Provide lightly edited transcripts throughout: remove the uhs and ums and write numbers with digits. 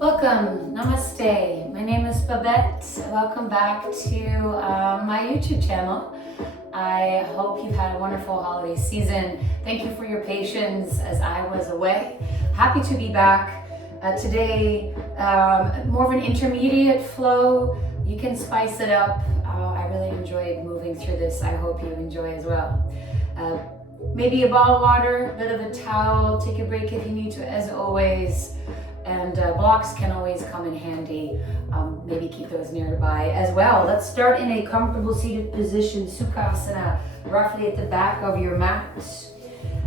Welcome, namaste. My name is Babette. Welcome back to my YouTube channel. I hope you've had a wonderful holiday season. Thank you for your patience as I was away. Happy to be back. Today, more of an intermediate flow. You can spice it up. I really enjoyed moving through this. I hope you enjoy as well. Maybe a bottle of water, a bit of a towel, take a break if you need to, as always. And blocks can always come in handy. Maybe keep those nearby as well. Let's start in a comfortable seated position, Sukhasana, roughly at the back of your mat.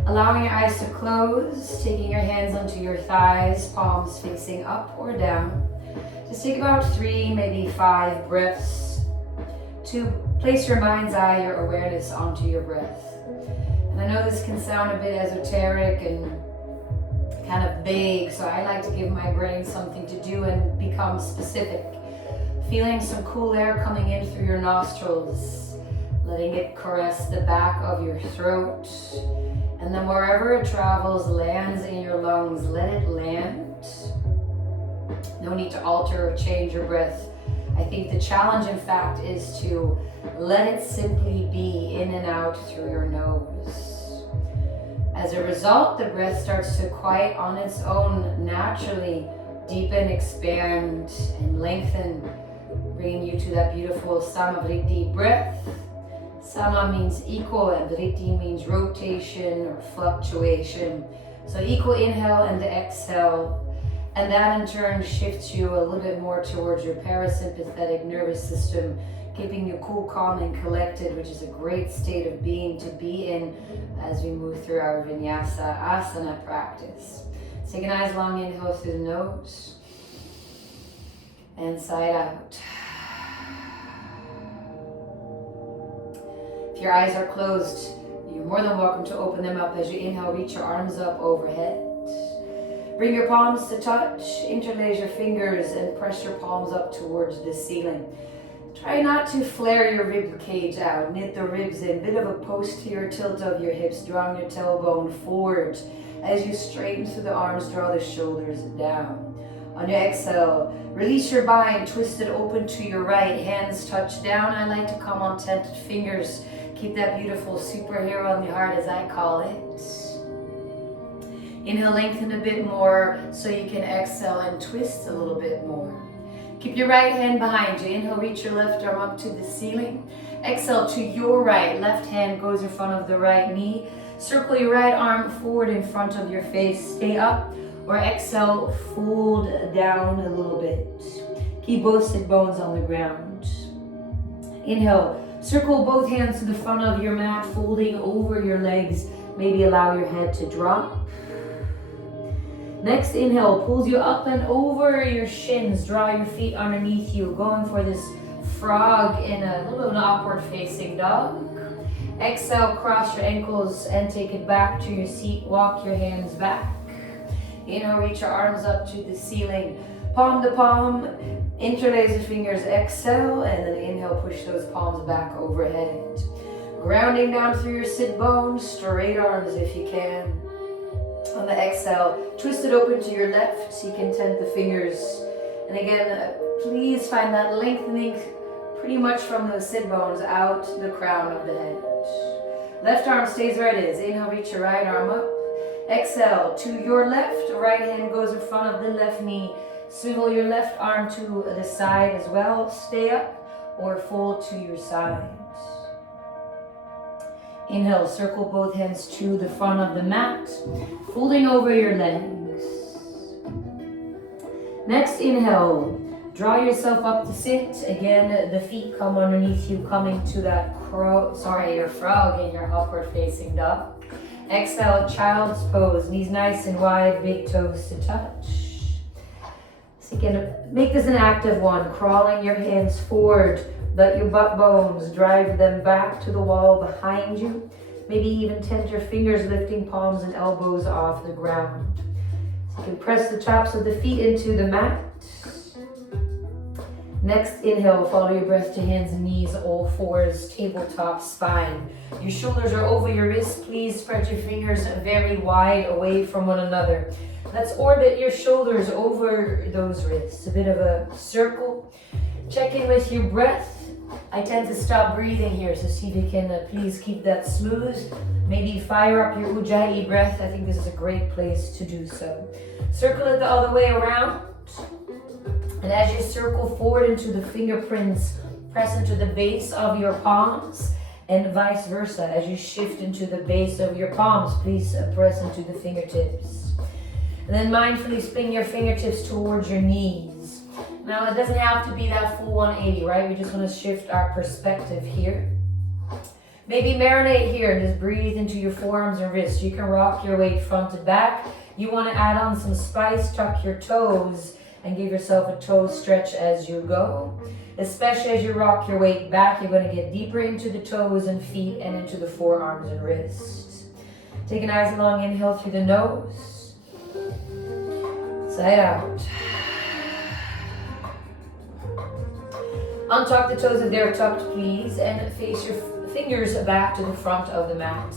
Allowing your eyes to close, taking your hands onto your thighs, palms facing up or down. Just take about 3, maybe 5 breaths to place your mind's eye, your awareness onto your breath. And I know this can sound a bit esoteric and kind of vague, so I like to give my brain something to do and become specific. Feeling some cool air coming in through your nostrils, letting it caress the back of your throat, and then wherever it travels, lands in your lungs, let it land. No need to alter or change your breath. I think the challenge, in fact, is to let it simply be in and out through your nose. As a result, the breath starts to quiet on its own, naturally deepen, expand, and lengthen, bringing you to that beautiful Samavriti breath. Sama means equal and Vritti means rotation or fluctuation. So equal inhale and the exhale. And that in turn shifts you a little bit more towards your parasympathetic nervous system, keeping you cool, calm, and collected, which is a great state of being to be in as we move through our Vinyasa asana practice. Take a nice long inhale through the nose and side out. If your eyes are closed, you're more than welcome to open them up as you inhale, reach your arms up overhead. Bring your palms to touch, interlace your fingers, and press your palms up towards the ceiling. Try not to flare your rib cage out, knit the ribs in, bit of a posterior tilt of your hips, drawing your tailbone forward. As you straighten through the arms, draw the shoulders down. On your exhale, release your bind, twist it open to your right, hands touch down. I like to come on tented fingers. Keep that beautiful superhero on the heart, as I call it. Inhale, lengthen a bit more so you can exhale and twist a little bit more. Keep your right hand behind you. Inhale, reach your left arm up to the ceiling. Exhale to your right. Left hand goes in front of the right knee. Circle your right arm forward in front of your face. Stay up, or exhale, fold down a little bit. Keep both sit bones on the ground. Inhale, circle both hands to the front of your mat, folding over your legs. Maybe allow your head to drop. Next inhale pulls you up and over your shins. Draw your feet underneath you, going for this frog in a little bit of an upward facing dog. Exhale, cross your ankles and take it back to your seat. Walk your hands back. Inhale, reach your arms up to the ceiling. Palm to palm, interlace your fingers, exhale, and then inhale, push those palms back overhead. Grounding down through your sit bones, straight arms if you can. On the exhale, twist it open to your left so you can tent the fingers. And again, please find that lengthening pretty much from those sit bones out the crown of the head. Left arm stays where it is. Inhale, reach your right arm up. Exhale, to your left, right hand goes in front of the left knee. Swivel your left arm to the side as well. Stay up or fold to your side. Inhale, circle both hands to the front of the mat, folding over your legs. Next inhale, draw yourself up to sit. Again, the feet come underneath you, coming to that your frog in your upward facing dog. Exhale, child's pose, knees nice and wide, big toes to touch. So you can make this an active one, crawling your hands forward. Let your butt bones drive them back to the wall behind you. Maybe even tent your fingers, lifting palms and elbows off the ground. So you can press the tops of the feet into the mat. Next inhale, follow your breath to hands and knees, all fours, tabletop spine. Your shoulders are over your wrists. Please spread your fingers very wide away from one another. Let's orbit your shoulders over those wrists. A bit of a circle. Check in with your breath. I tend to stop breathing here, so see if you can please keep that smooth. Maybe fire up your Ujjayi breath. I think this is a great place to do so. Circle it the other way around. And as you circle forward into the fingerprints, press into the base of your palms, and vice versa. As you shift into the base of your palms, please press into the fingertips. And then mindfully spin your fingertips towards your knees. Now it doesn't have to be that full 180, right? We just want to shift our perspective here. Maybe marinate here and just breathe into your forearms and wrists. You can rock your weight front to back. You want to add on some spice, tuck your toes, and give yourself a toe stretch as you go. Especially as you rock your weight back, you're going to get deeper into the toes and feet and into the forearms and wrists. Take a nice long inhale through the nose. Side out. Untuck the toes if they're tucked, please, and face your fingers back to the front of the mat.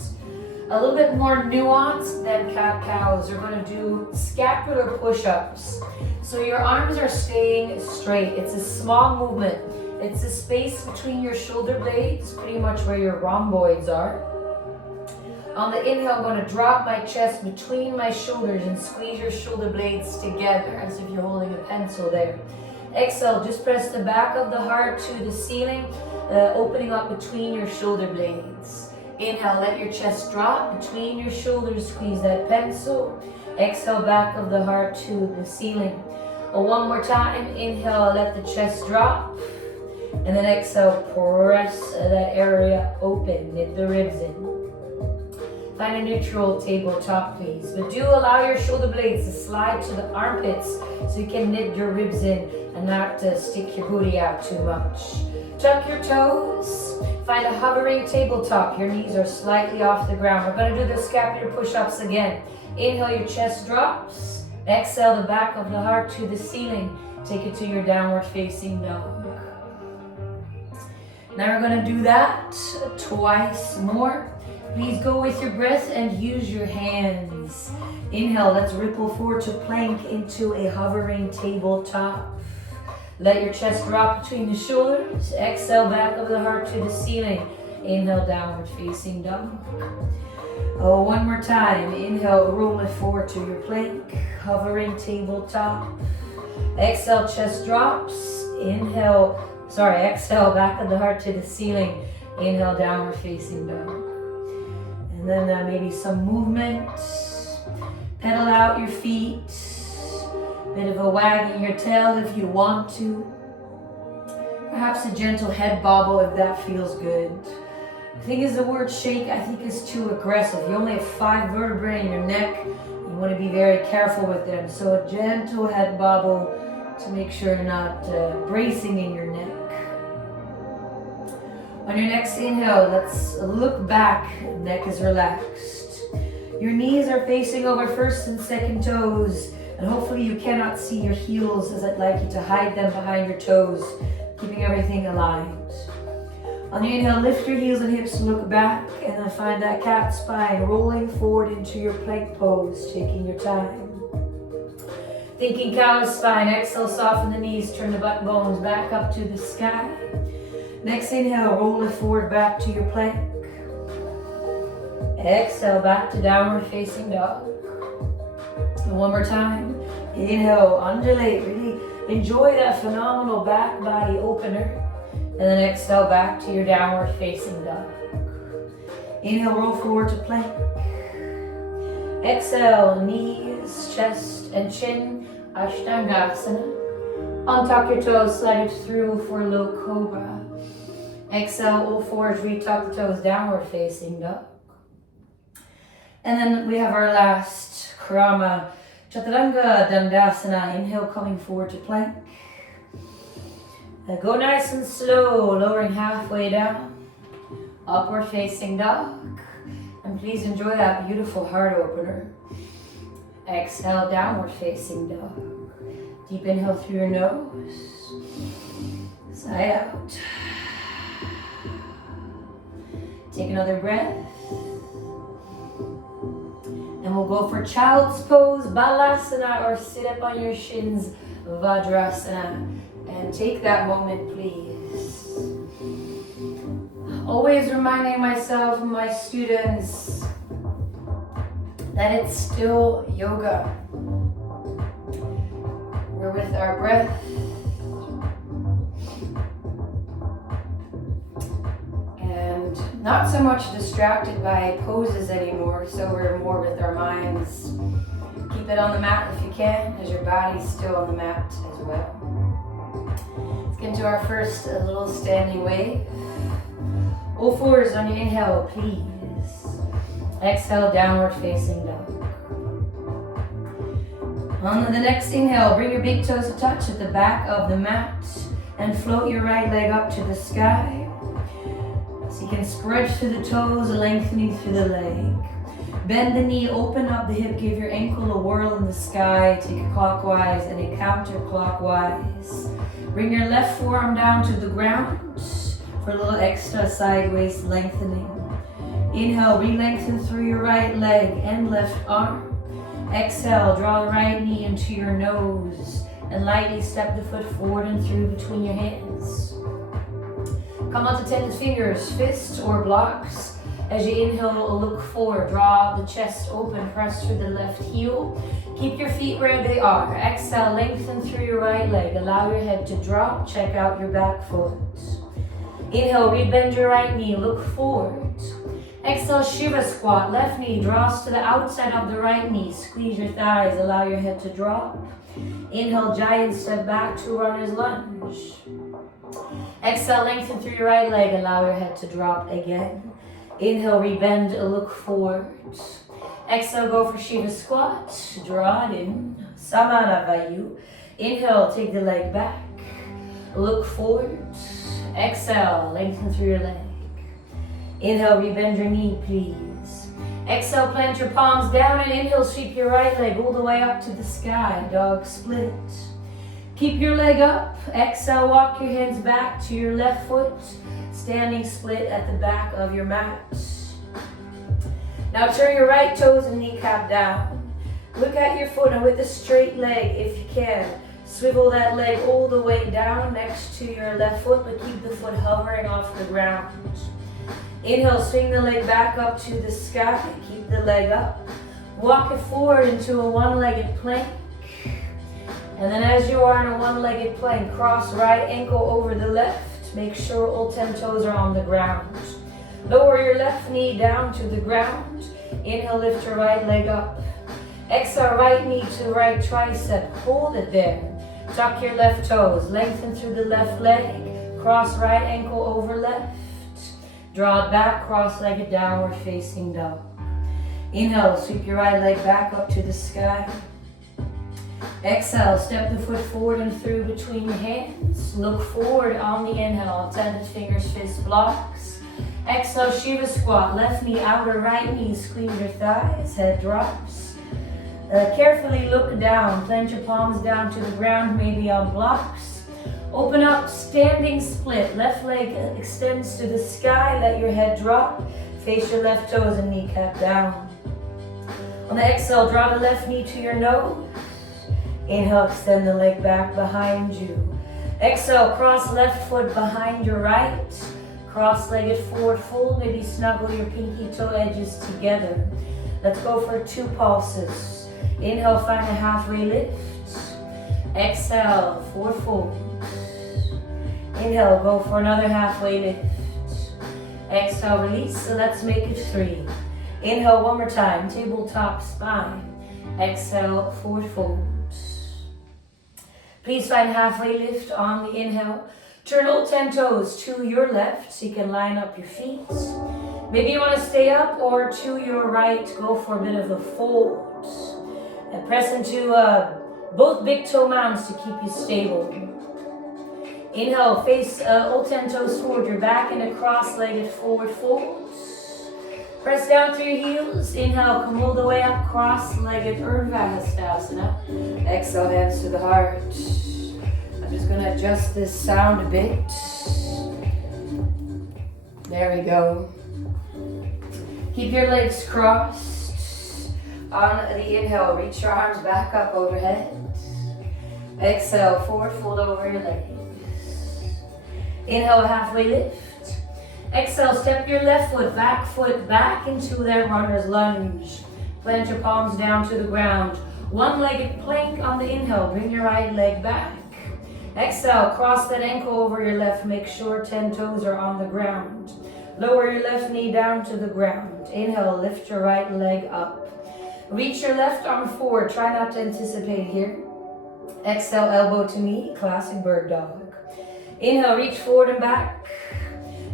A little bit more nuanced than cat-cows. We're going to do scapular push-ups. So your arms are staying straight. It's a small movement. It's the space between your shoulder blades, pretty much where your rhomboids are. On the inhale, I'm going to drop my chest between my shoulders and squeeze your shoulder blades together as if you're holding a pencil there. Exhale, just press the back of the heart to the ceiling, opening up between your shoulder blades. Inhale, let your chest drop between your shoulders, squeeze that pencil. Exhale, back of the heart to the ceiling. One more time, inhale, let the chest drop. And then exhale, press that area open, knit the ribs in. Find a neutral tabletop, please. But do allow your shoulder blades to slide to the armpits so you can knit your ribs in and not stick your booty out too much. Tuck your toes. Find a hovering tabletop. Your knees are slightly off the ground. We're going to do the scapular push-ups again. Inhale, your chest drops. Exhale, the back of the heart to the ceiling. Take it to your downward facing dog. Now we're going to do that twice more. Please go with your breath and use your hands. Inhale, let's ripple forward to plank into a hovering tabletop. Let your chest drop between the shoulders. Exhale, back of the heart to the ceiling. Inhale, downward facing dog. One more time. Inhale, roll it forward to your plank. Hovering tabletop. Exhale, chest drops. Exhale, back of the heart to the ceiling. Inhale, downward facing dog. And then maybe some movement. Pedal out your feet. Bit of a wagging your tail if you want to. Perhaps a gentle head bobble if that feels good. The thing is, the word shake I think is too aggressive. You only have 5 vertebrae in your neck. You want to be very careful with them. So a gentle head bobble to make sure you're not bracing in your neck. On your next inhale, let's look back. Neck is relaxed. Your knees are facing over first and second toes. And hopefully you cannot see your heels, as I'd like you to hide them behind your toes, keeping everything aligned. On your inhale, lift your heels and hips, look back, and then find that cat spine rolling forward into your plank pose, taking your time. Thinking cow spine, exhale, soften the knees, turn the butt bones back up to the sky. Next inhale, roll it forward back to your plank. Exhale, back to downward facing dog. And one more time. Inhale, undulate. Really enjoy that phenomenal back body opener. And then exhale back to your downward facing dog. Inhale, roll forward to plank. Exhale, knees, chest, and chin. Ashtangasana. Untuck your toes, slide it through for low cobra. Exhale, all fours, retuck the toes, downward facing dog. And then we have our last Krama Chaturanga Dandasana. Inhale, coming forward to plank. Go nice and slow, lowering halfway down. Upward facing dog. And please enjoy that beautiful heart opener. Exhale, downward facing dog. Deep inhale through your nose. Sigh out. Take another breath. And we'll go for child's pose, balasana, or sit up on your shins, vajrasana. And take that moment, please. Always reminding myself and my students that it's still yoga. We're with our breath. And not so much distracted by poses anymore, so we're more with our minds. Keep it on the mat if you can, as your body's still on the mat as well. Let's get into our first little standing wave. All fours on your inhale, please. Exhale, downward facing dog. On the next inhale, bring your big toes to touch at the back of the mat and float your right leg up to the sky. So you can spread through the toes, lengthening through the leg. Bend the knee, open up the hip, give your ankle a whirl in the sky. Take a clockwise and a counterclockwise. Bring your left forearm down to the ground for a little extra sideways lengthening. Inhale, re-lengthen through your right leg and left arm. Exhale, draw the right knee into your nose and lightly step the foot forward and through between your hands. Come onto tented fingers, fists or blocks. As you inhale, look forward, draw the chest open, press through the left heel. Keep your feet where they are. Exhale, lengthen through your right leg. Allow your head to drop, check out your back foot. Inhale, rebend your right knee, look forward. Exhale, Shiva squat, left knee draws to the outside of the right knee. Squeeze your thighs, allow your head to drop. Inhale, giant step back to runner's lunge. Exhale, lengthen through your right leg, allow your head to drop again. Inhale, rebend, look forward. Exhale, go for Shiva squat, draw it in, Samana Vayu. Inhale, take the leg back, look forward. Exhale, lengthen through your leg. Inhale, rebend your knee, please. Exhale, plant your palms down and inhale, sweep your right leg all the way up to the sky, dog split. Keep your leg up. Exhale, walk your hands back to your left foot, standing split at the back of your mat. Now turn your right toes and kneecap down. Look at your foot and with a straight leg, if you can, swivel that leg all the way down next to your left foot, but keep the foot hovering off the ground. Inhale, swing the leg back up to the sky. Keep the leg up. Walk it forward into a one-legged plank. And then as you are in a one-legged plank, cross right ankle over the left. Make sure all 10 toes are on the ground. Lower your left knee down to the ground. Inhale, lift your right leg up. Exhale, right knee to right tricep. Hold it there. Tuck your left toes. Lengthen through the left leg. Cross right ankle over left. Draw it back, cross-legged downward facing dog. Inhale, sweep your right leg back up to the sky. Exhale, step the foot forward and through between your hands. Look forward on the inhale, tented fingers, fist blocks. Exhale, Shiva squat, left knee, outer right knee, squeeze your thighs, head drops. Carefully look down, plant your palms down to the ground, maybe on blocks. Open up, standing split. Left leg extends to the sky. Let your head drop. Face your left toes and kneecap down. On the exhale, draw the left knee to your nose. Inhale, extend the leg back behind you. Exhale, cross left foot behind your right. Cross-legged forward fold. Maybe snuggle your pinky toe edges together. Let's go for 2 pulses. Inhale, find a halfway lift. Exhale, forward fold. Inhale, go for another halfway lift. Exhale, release. So let's make it 3. Inhale, one more time, tabletop spine. Exhale, forward fold. Please find halfway lift on the inhale. Turn all 10 toes to your left so you can line up your feet. Maybe you want to stay up or to your right, go for a bit of a fold. And press into both big toe mounds to keep you stable. Inhale, face all 10 toes forward, your back in a cross-legged forward fold. Press down through your heels. Inhale, come all the way up, cross-legged Urdhva Hastasana. Exhale, hands to the heart. I'm just gonna adjust this sound a bit. There we go. Keep your legs crossed. On the inhale, reach your arms back up overhead. Exhale, forward fold over your legs. Inhale, halfway lift. Exhale, step your left foot back into that runner's lunge. Plant your palms down to the ground. One-legged plank on the inhale. Bring your right leg back. Exhale, cross that ankle over your left. Make sure 10 toes are on the ground. Lower your left knee down to the ground. Inhale, lift your right leg up. Reach your left arm forward. Try not to anticipate here. Exhale, elbow to knee, classic bird dog. Inhale, reach forward and back.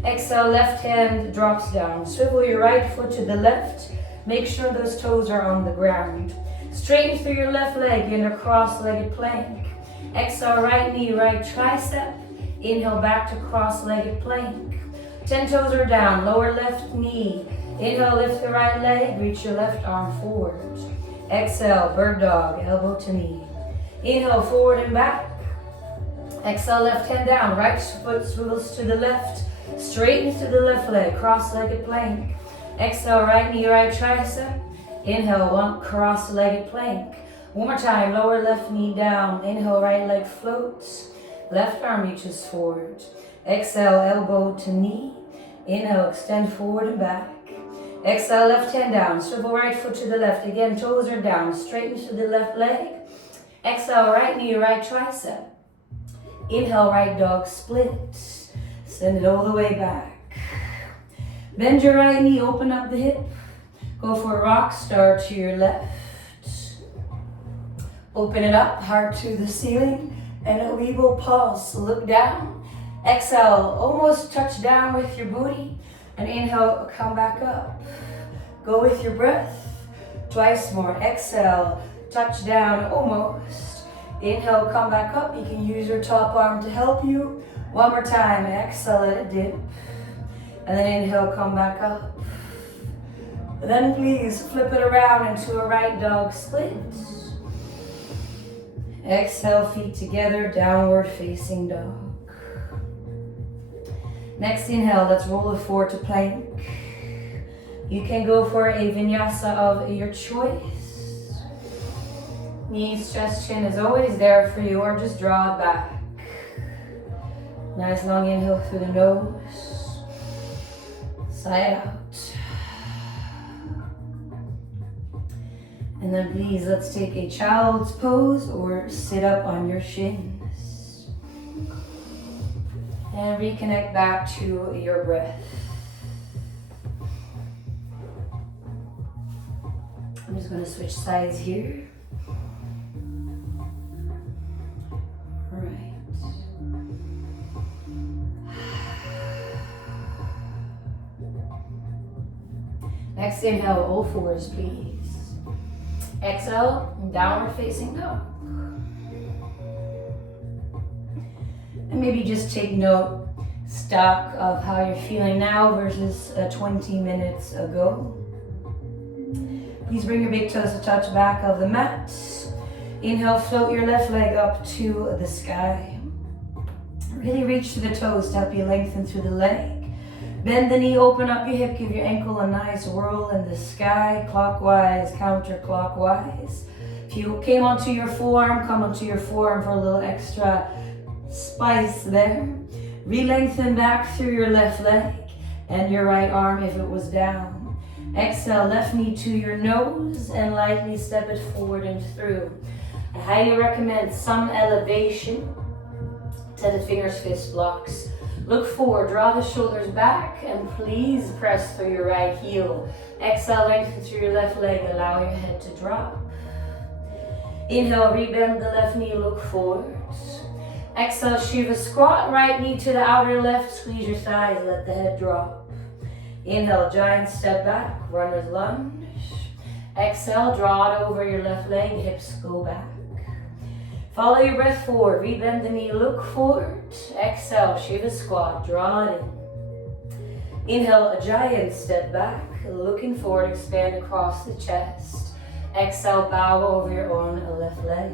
Exhale, left hand drops down. Swivel your right foot to the left. Make sure those toes are on the ground. Straighten through your left leg in a cross-legged plank. Exhale, right knee, right tricep. Inhale, back to cross-legged plank. 10 toes are down, lower left knee. Inhale, lift the right leg, reach your left arm forward. Exhale, bird dog, elbow to knee. Inhale, forward and back. Exhale, left hand down, right foot swivels to the left. Straightens to the left leg, cross-legged plank. Exhale, right knee, right tricep. Inhale, one cross-legged plank. One more time, lower left knee down. Inhale, right leg floats. Left arm reaches forward. Exhale, elbow to knee. Inhale, extend forward and back. Exhale, left hand down. Swivel right foot to the left. Again, toes are down. Straighten to the left leg. Exhale, right knee, right tricep. Inhale, right dog split. Send it all the way back. Bend your right knee, open up the hip. Go for a rock star to your left. Open it up, heart to the ceiling. And we will pulse, look down. Exhale, almost touch down with your booty. And inhale, come back up. Go with your breath. Twice more. Exhale, touch down almost. Inhale, come back up. You can use your top arm to help you. One more time. Exhale, let it dip. And then inhale, come back up. And then please flip it around into a right dog split. Exhale, feet together, downward facing dog. Next inhale, let's roll it forward to plank. You can go for a vinyasa of your choice. Knees, chest, chin is always there for you, or just draw it back. Nice long inhale through the nose. Side out. And then please, let's take a child's pose or sit up on your shins. And reconnect back to your breath. I'm just going to switch sides here. All right. Next inhale, all fours, please. Exhale, downward facing dog. And maybe just take note, stock of how you're feeling now versus 20 minutes ago. Please bring your big toes to touch back of the mat. Inhale, float your left leg up to the sky. Really reach to the toes to help you lengthen through the leg. Bend the knee, open up your hip, give your ankle a nice whirl in the sky, clockwise, counterclockwise. If you came onto your forearm, come onto your forearm for a little extra spice there. Re-lengthen back through your left leg and your right arm if it was down. Exhale, left knee to your nose and lightly step it forward and through. I highly recommend some elevation to the fingers, fist blocks. Look forward, draw the shoulders back, and please press through your right heel. Exhale, lengthen through your left leg, allow your head to drop. Inhale, rebend the left knee, look forward. Exhale, Shiva squat, right knee to the outer left, squeeze your thighs, let the head drop. Inhale, giant step back, runner's lunge. Exhale, draw it over your left leg, hips go back. Follow your breath forward, rebend the knee, look forward. Exhale, Shiva squat, draw it in. Inhale, a giant step back, looking forward, expand across the chest. Exhale, bow over your own left leg.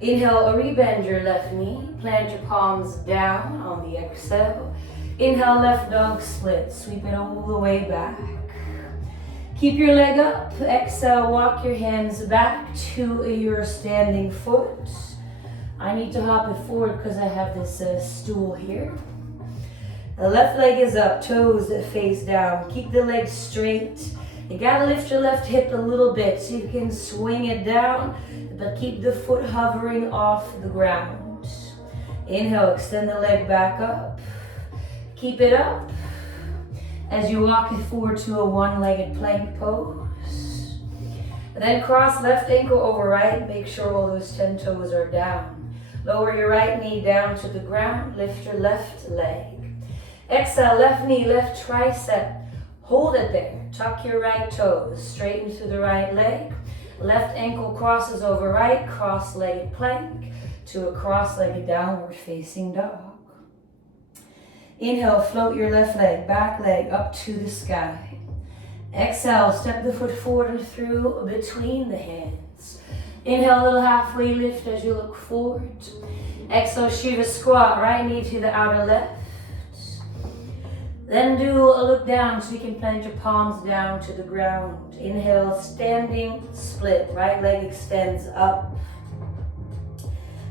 Inhale, rebend your left knee. Plant your palms down on the exhale. Inhale, left dog split. Sweep it all the way back. Keep your leg up. Exhale, walk your hands back to your standing foot. I need to hop it forward because I have this stool here. The left leg is up, toes face down. Keep the leg straight. You gotta lift your left hip a little bit so you can swing it down, but keep the foot hovering off the ground. Inhale, extend the leg back up. Keep it up as you walk it forward to a one-legged plank pose. And then cross left ankle over right. Make sure all those 10 toes are down. Lower your right knee down to the ground. Lift your left leg. Exhale, left knee, left tricep. Hold it there. Tuck your right toes. Straighten through the right leg. Left ankle crosses over right. Cross-legged plank to a cross-legged downward facing dog. Inhale, float your left leg, back leg up to the sky. Exhale, step the foot forward and through between the hands. Inhale, a little halfway lift as you look forward. Exhale, Shiva squat, right knee to the outer left. Then do a look down so you can plant your palms down to the ground. Inhale, standing split, right leg extends up.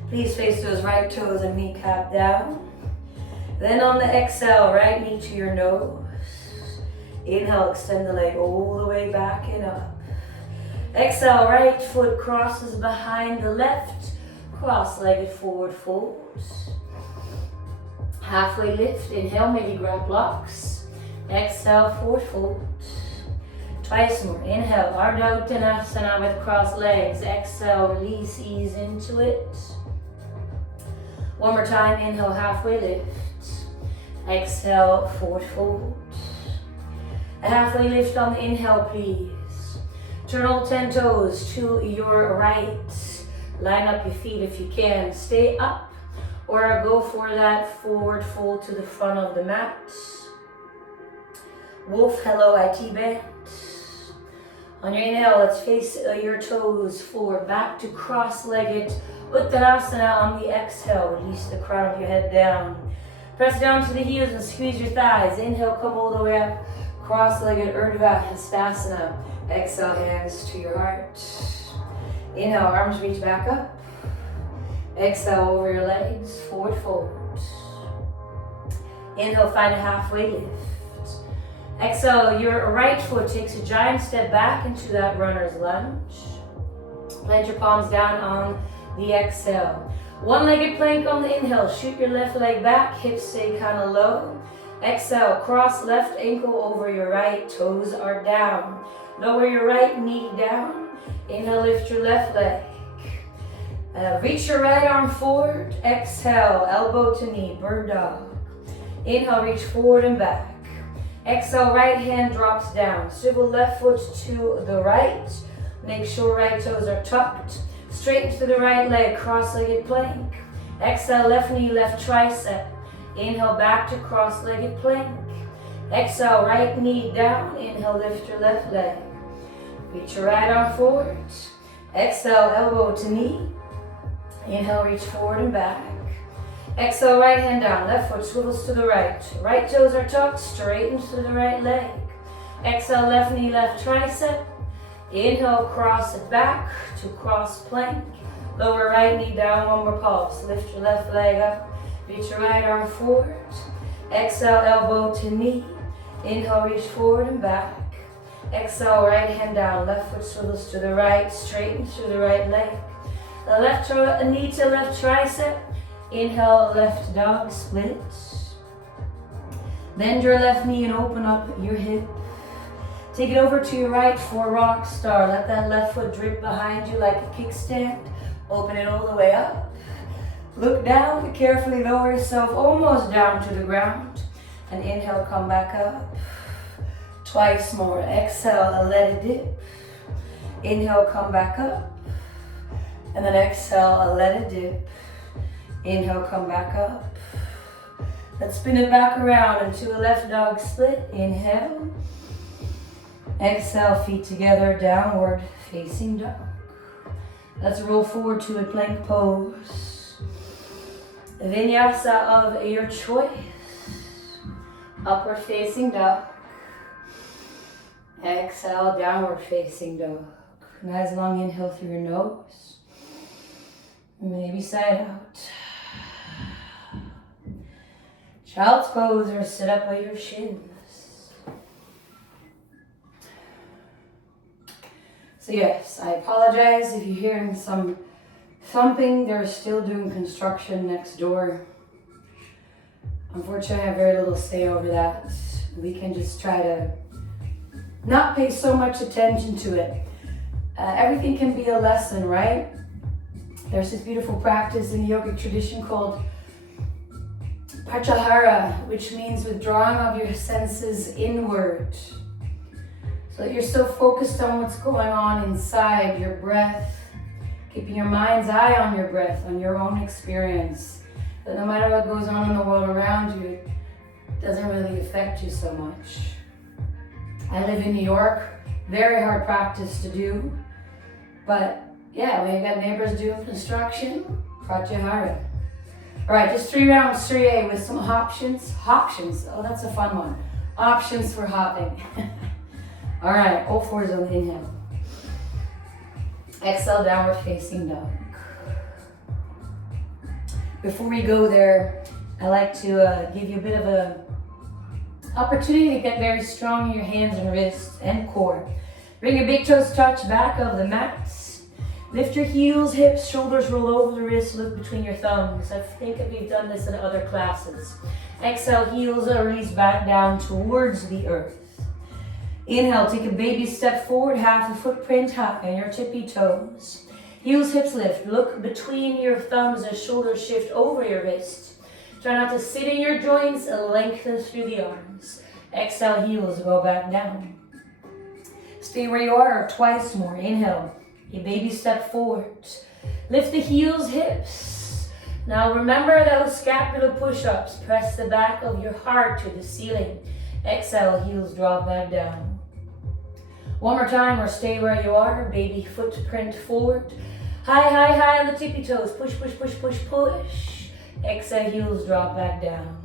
Please face those right toes and kneecap down. Then on the exhale, right knee to your nose. Inhale, extend the leg all the way back and up. Exhale, right foot crosses behind the left, cross-legged forward fold. Halfway lift, inhale, maybe grab blocks. Exhale, forward fold. Twice more, inhale, Ardha Uttanasana with crossed legs. Exhale, release, ease into it. One more time, inhale, halfway lift. Exhale, forward fold. A halfway lift on the inhale, please. Turn all 10 toes to your right. Line up your feet if you can. Stay up or go for that forward fold to the front of the mat. Wolf, hello, IT bend. On your inhale, let's face your toes forward, back to cross-legged Uttanasana. On the exhale, release the crown of your head down. Press down to the heels and squeeze your thighs. Inhale, come all the way up. Cross-legged Urdhva Hastasana. Exhale, hands to your heart. Inhale, arms reach back up. Exhale, over your legs, forward fold. Inhale, find a halfway lift. Exhale, your right foot takes a giant step back into that runner's lunge. Plant your palms down on the exhale. One-legged plank on the inhale. Shoot your left leg back, hips stay kind of low. Exhale, cross left ankle over your right, toes are down. Lower your right knee down. Inhale, lift your left leg. Reach your right arm forward. Exhale, elbow to knee, bird dog. Inhale, reach forward and back. Exhale, right hand drops down. Swivel left foot to the right. Make sure right toes are tucked. Straighten to the right leg, cross-legged plank. Exhale, left knee, left tricep. Inhale, back to cross-legged plank. Exhale, right knee down. Inhale, lift your left leg. Reach your right arm forward. Exhale, elbow to knee. Inhale, reach forward and back. Exhale, right hand down. Left foot swivels to the right. Right toes are tucked. Straighten to the right leg. Exhale, left knee, left tricep. Inhale, cross it back to cross plank. Lower right knee down, one more pulse. Lift your left leg up. Reach your right arm forward. Exhale, elbow to knee. Inhale, reach forward and back. Exhale, right hand down. Left foot swivels to the right. Straighten through the right leg. The left knee to left tricep. Inhale, left dog split. Bend your left knee and open up your hip. Take it over to your right for rock star. Let that left foot drip behind you like a kickstand. Open it all the way up. Look down, carefully lower yourself almost down to the ground. And inhale, come back up. Twice more. Exhale, let it dip. Inhale, come back up. And then exhale, let it dip. Inhale, come back up. Let's spin it back around into a left dog split. Inhale. Exhale, feet together, downward facing dog. Let's roll forward to a plank pose. Vinyasa of your choice. Upward facing dog. Exhale, downward facing dog. Nice long inhale through your nose. Maybe side out. Child's pose or sit up by your shins. So yes, I apologize if you're hearing some thumping. They're still doing construction next door. Unfortunately, I have very little say over that. We can just try to not pay so much attention to it. Everything can be a lesson, right? There's this beautiful practice in the yogic tradition called pratyahara, which means withdrawing of your senses inward. So that you're so focused on what's going on inside your breath, keeping your mind's eye on your breath, on your own experience, that no matter what goes on in the world around you, it doesn't really affect you so much. I live in New York, very hard practice to do, but yeah, we've got neighbors doing construction, pratyahara. All right, just 3 rounds, 3A with some options. Options, oh, that's a fun one. Options for hopping. All right, all fours on the inhale. Exhale, downward facing dog. Before we go there, I like to give you a bit of a opportunity to get very strong in your hands and wrists and core. Bring your big toes touch back of the mat. Lift your heels, hips, shoulders roll over the wrists, look between your thumbs. I think that we've done this in other classes. Exhale, heels are released back down towards the earth. Inhale, take a baby step forward, half a footprint high on your tippy toes. Heels, hips lift. Look between your thumbs as shoulders shift over your wrist. Try not to sit in your joints and lengthen through the arms. Exhale, heels go back down. Stay where you are twice more. Inhale, a baby step forward. Lift the heels, hips. Now remember those scapular push-ups. Press the back of your heart to the ceiling. Exhale, heels drop back down. One more time, or stay where you are. Baby footprint forward. High, high, high on the tippy toes. Push, push, push, push, push. Exhale, heels drop back down.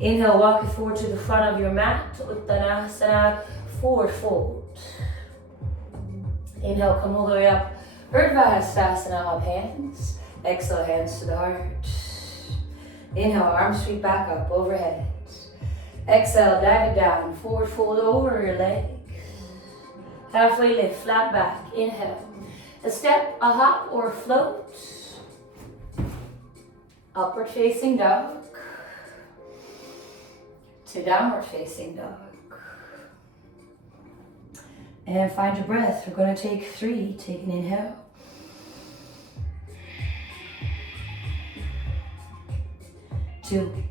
Inhale, walk it forward to the front of your mat. Uttanasana, forward fold. Inhale, come all the way up. Urdhva up hands. Exhale, hands to the heart. Inhale, arms sweep back up, overhead. Exhale, dive it down. Forward fold over your legs. Halfway lift, flat back. Inhale. A step, a hop, or float. Upward facing dog. To downward facing dog. And find your breath. We're going to take 3. Take an inhale. 2.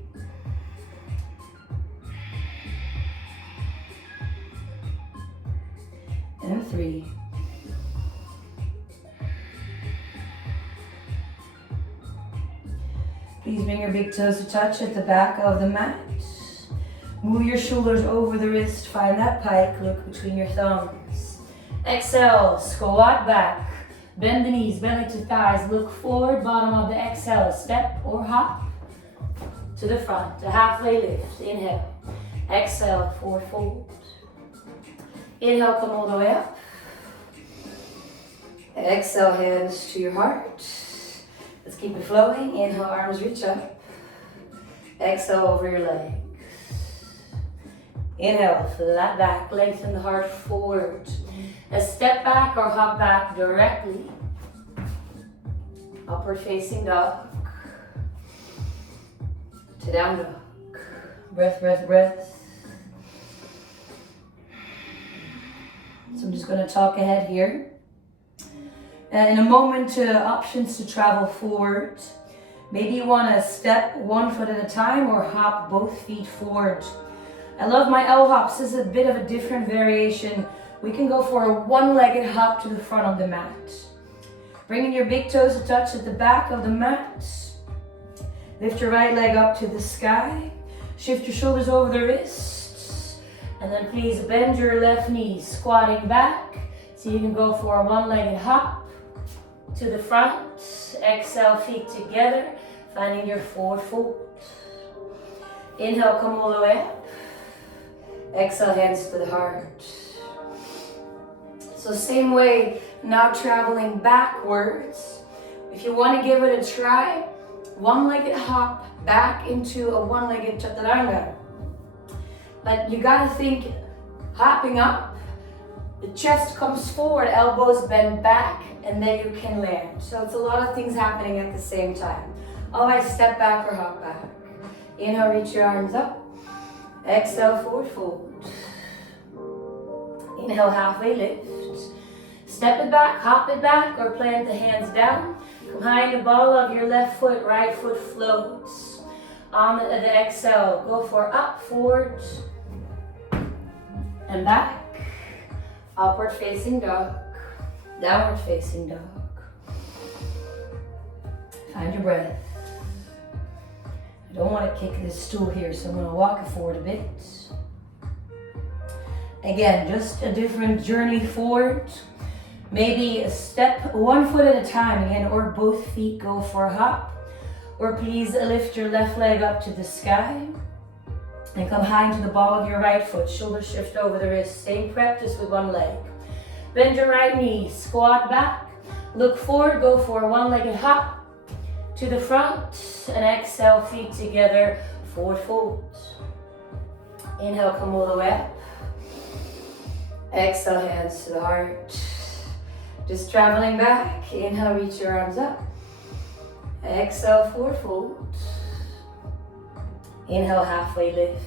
And 3. Please bring your big toes to touch at the back of the mat. Move your shoulders over the wrist. Find that pike. Look between your thumbs. Exhale, squat back. Bend the knees, belly to thighs. Look forward, bottom of the exhale. Step or hop to the front. A halfway lift. Inhale. Exhale, forward fold. Inhale, come all the way up. Exhale, hands to your heart. Let's keep it flowing. Inhale, arms reach up. Exhale, over your legs. Inhale, flat back, lengthen the heart forward. A step back or hop back directly. Upward facing dog. To down dog. Breath, breath, breath. So I'm just going to talk ahead here. In a moment, options to travel forward. Maybe you want to step 1 foot at a time or hop both feet forward. I love my L hops. This is a bit of a different variation. We can go for a one-legged hop to the front of the mat. Bringing your big toes to touch at the back of the mat. Lift your right leg up to the sky. Shift your shoulders over the wrists. And then please bend your left knee, squatting back. So you can go for a one-legged hop. to the front. Exhale, feet together, finding your forward fold. Inhale, come all the way up. Exhale, hands to the heart. So same way, now traveling backwards. If you want to give it a try, one-legged hop back into a one-legged chaturanga. But you gotta think, hopping up, the chest comes forward, elbows bend back, and then you can land. So it's a lot of things happening at the same time. Always step back or hop back. Inhale, reach your arms up. Exhale, forward fold. Inhale, halfway lift. Step it back, hop it back, or plant the hands down. Come high in the ball of your left foot, right foot floats. On the exhale, go for up, forward, and back. Upward facing dog, downward facing dog. Find your breath. I don't want to kick this stool here, so I'm going to walk it forward a bit. Again, just a different journey forward. Maybe a step, one foot at a time again, or both feet go for a hop. Or please lift your left leg up to the sky and come high into the ball of your right foot. Shoulder shift over the wrist. Same practice with one leg. Bend your right knee, squat back, look forward, go for a one-legged hop to the front, and exhale, feet together, forward fold. Inhale, come all the way up. Exhale, hands to the heart. Just traveling back. Inhale, reach your arms up. Exhale, forward fold. Inhale, halfway lift.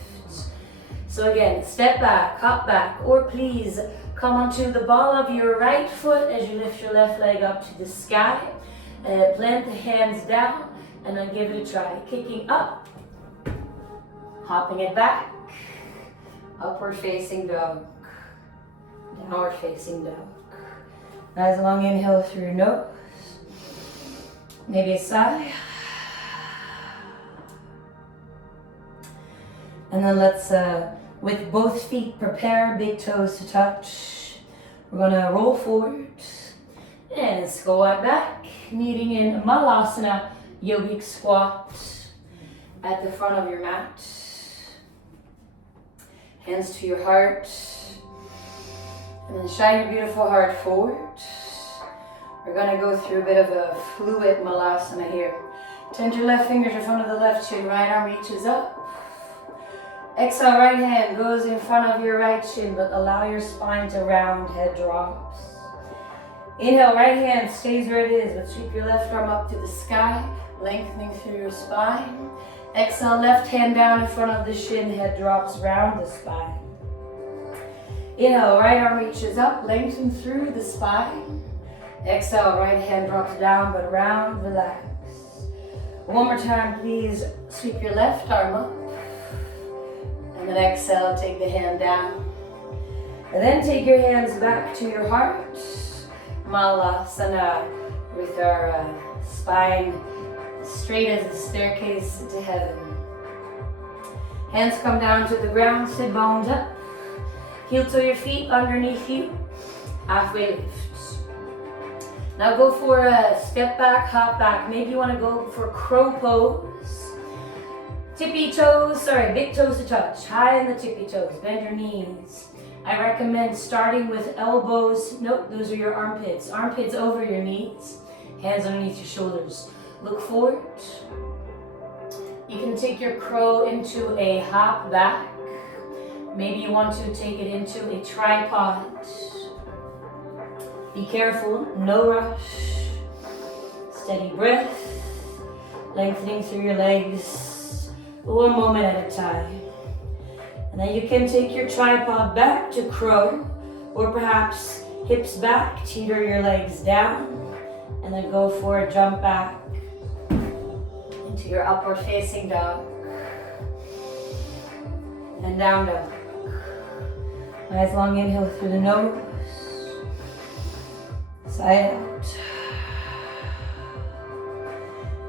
So again, step back, hop back, or please come onto the ball of your right foot as you lift your left leg up to the sky. Plant the hands down and then give it a try. Kicking up, hopping it back, upward facing dog, downward facing dog. Nice long inhale through your nose. Maybe a sigh. And then let's, with both feet, prepare big toes to touch. We're gonna roll forward and squat back, meeting in Malasana, yogic squat at the front of your mat. Hands to your heart. And then shine your beautiful heart forward. We're gonna go through a bit of a fluid Malasana here. Tend your left fingers in front of the left shin, right arm reaches up. Exhale, right hand goes in front of your right shin, but allow your spine to round, head drops. Inhale, right hand stays where it is, but sweep your left arm up to the sky, lengthening through your spine. Exhale, left hand down in front of the shin, head drops, round the spine. Inhale, right arm reaches up, lengthen through the spine. Exhale, right hand drops down, but round, relax. One more time, please sweep your left arm up. And then exhale, take the hand down. And then take your hands back to your heart. Malasana, with our spine straight as a staircase to heaven. Hands come down to the ground, sit bones up. Heel to your feet underneath you. Halfway lift. Now go for a step back, hop back. Maybe you want to go for crow pose. Tippy toes, big toes to touch. High in the tippy toes, bend your knees. I recommend starting with elbows. Nope, those are your armpits. Armpits over your knees. Hands underneath your shoulders. Look forward. You can take your crow into a hop back. Maybe you want to take it into a tripod. Be careful, no rush. Steady breath. Lengthening through your legs. One moment at a time. And then you can take your tripod back to crow, or perhaps hips back, teeter your legs down, and then go for a jump back into your upward facing dog. And down dog. Nice long inhale through the nose. Side out.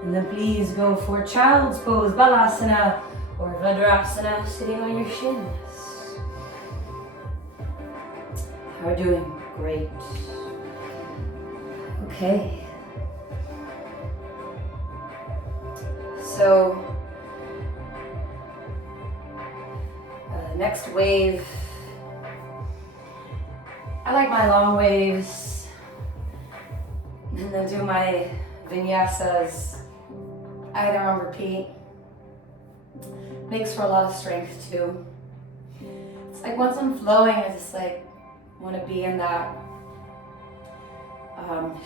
And then please go for child's pose, Balasana or Vajrasana, sitting on your shins. How are you doing? Great. Okay, So next wave, I like my long waves, and then do my vinyasas either on repeat. Makes for a lot of strength too. It's like once I'm flowing, I just like want to be in that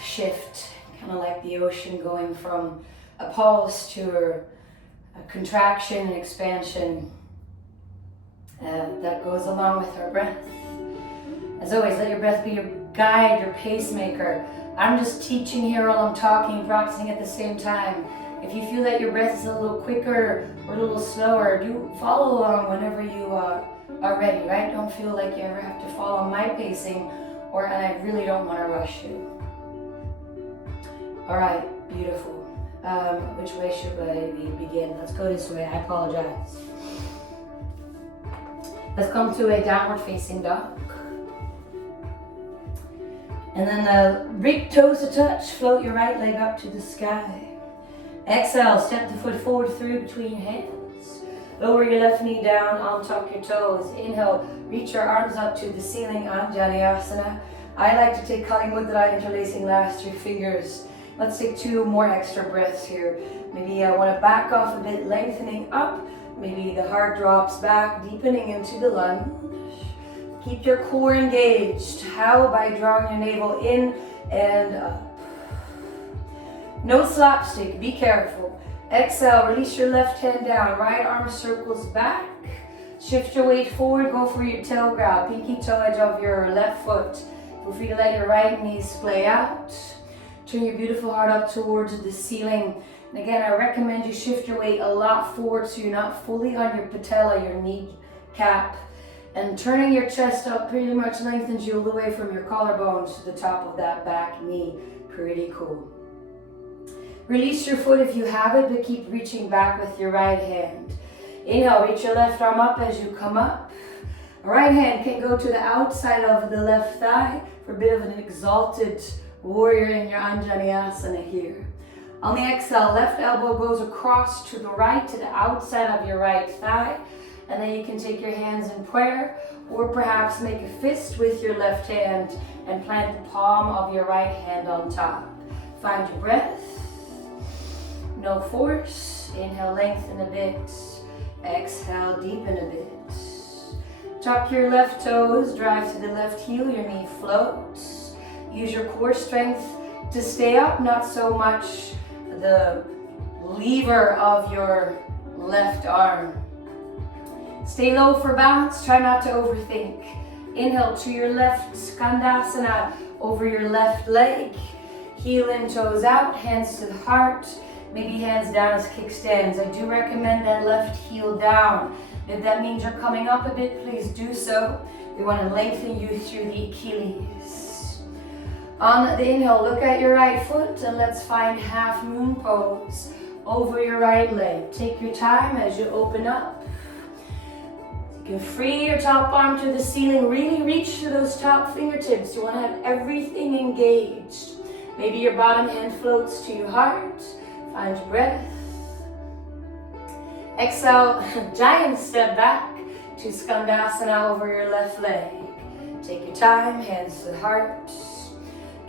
shift, kind of like the ocean going from a pulse to a contraction and expansion that goes along with our breath. As always, let your breath be your guide, your pacemaker. I'm just teaching here while I'm talking, practicing at the same time. If you feel that your breath is a little quicker or a little slower, do follow along whenever you are ready, right? Don't feel like you ever have to follow my pacing, and I really don't want to rush you. All right, beautiful. Which way should we begin? Let's go this way. I apologize. Let's come to a downward facing dog. And then big toes to touch. Float your right leg up to the sky. Exhale, step the foot forward through between your hands. Lower your left knee down, untuck your toes. Inhale, reach your arms up to the ceiling, Vinyasa. I like to take Kali Mudra, interlacing last 3 fingers. Let's take 2 more extra breaths here. Maybe I want to back off a bit, lengthening up. Maybe the heart drops back, deepening into the lunge. Keep your core engaged. How? By drawing your navel in and up. No slapstick, be careful. Exhale, release your left hand down. Right arm circles back. Shift your weight forward, go for your tail grab. Pinky toe edge of your left foot. Feel free to let your right knee splay out. Turn your beautiful heart up towards the ceiling. And again, I recommend you shift your weight a lot forward so you're not fully on your patella, your kneecap. And turning your chest up pretty much lengthens you all the way from your collarbones to the top of that back knee. Pretty cool. Release your foot if you have it, but keep reaching back with your right hand. Inhale, reach your left arm up as you come up. Right hand can go to the outside of the left thigh for a bit of an exalted warrior in your Vinyasa here. On the exhale, left elbow goes across to the right, to the outside of your right thigh. And then you can take your hands in prayer, or perhaps make a fist with your left hand and plant the palm of your right hand on top. Find your breath. No force. Inhale, lengthen a bit. Exhale, deepen a bit. Tuck your left toes, drive to the left heel, your knee floats. Use your core strength to stay up, not so much the lever of your left arm. Stay low for balance, try not to overthink. Inhale to your left, Skandasana over your left leg. Heel and toes out, hands to the heart. Maybe hands down as kickstands. I do recommend that left heel down. If that means you're coming up a bit, please do so. We want to lengthen you through the Achilles. On the inhale, look at your right foot and let's find half moon pose over your right leg. Take your time as you open up. You can free your top arm to the ceiling. Really reach to those top fingertips. You want to have everything engaged. Maybe your bottom hand floats to your heart. Find your breath. Exhale, giant step back to Skandasana over your left leg. Take your time, hands to the heart.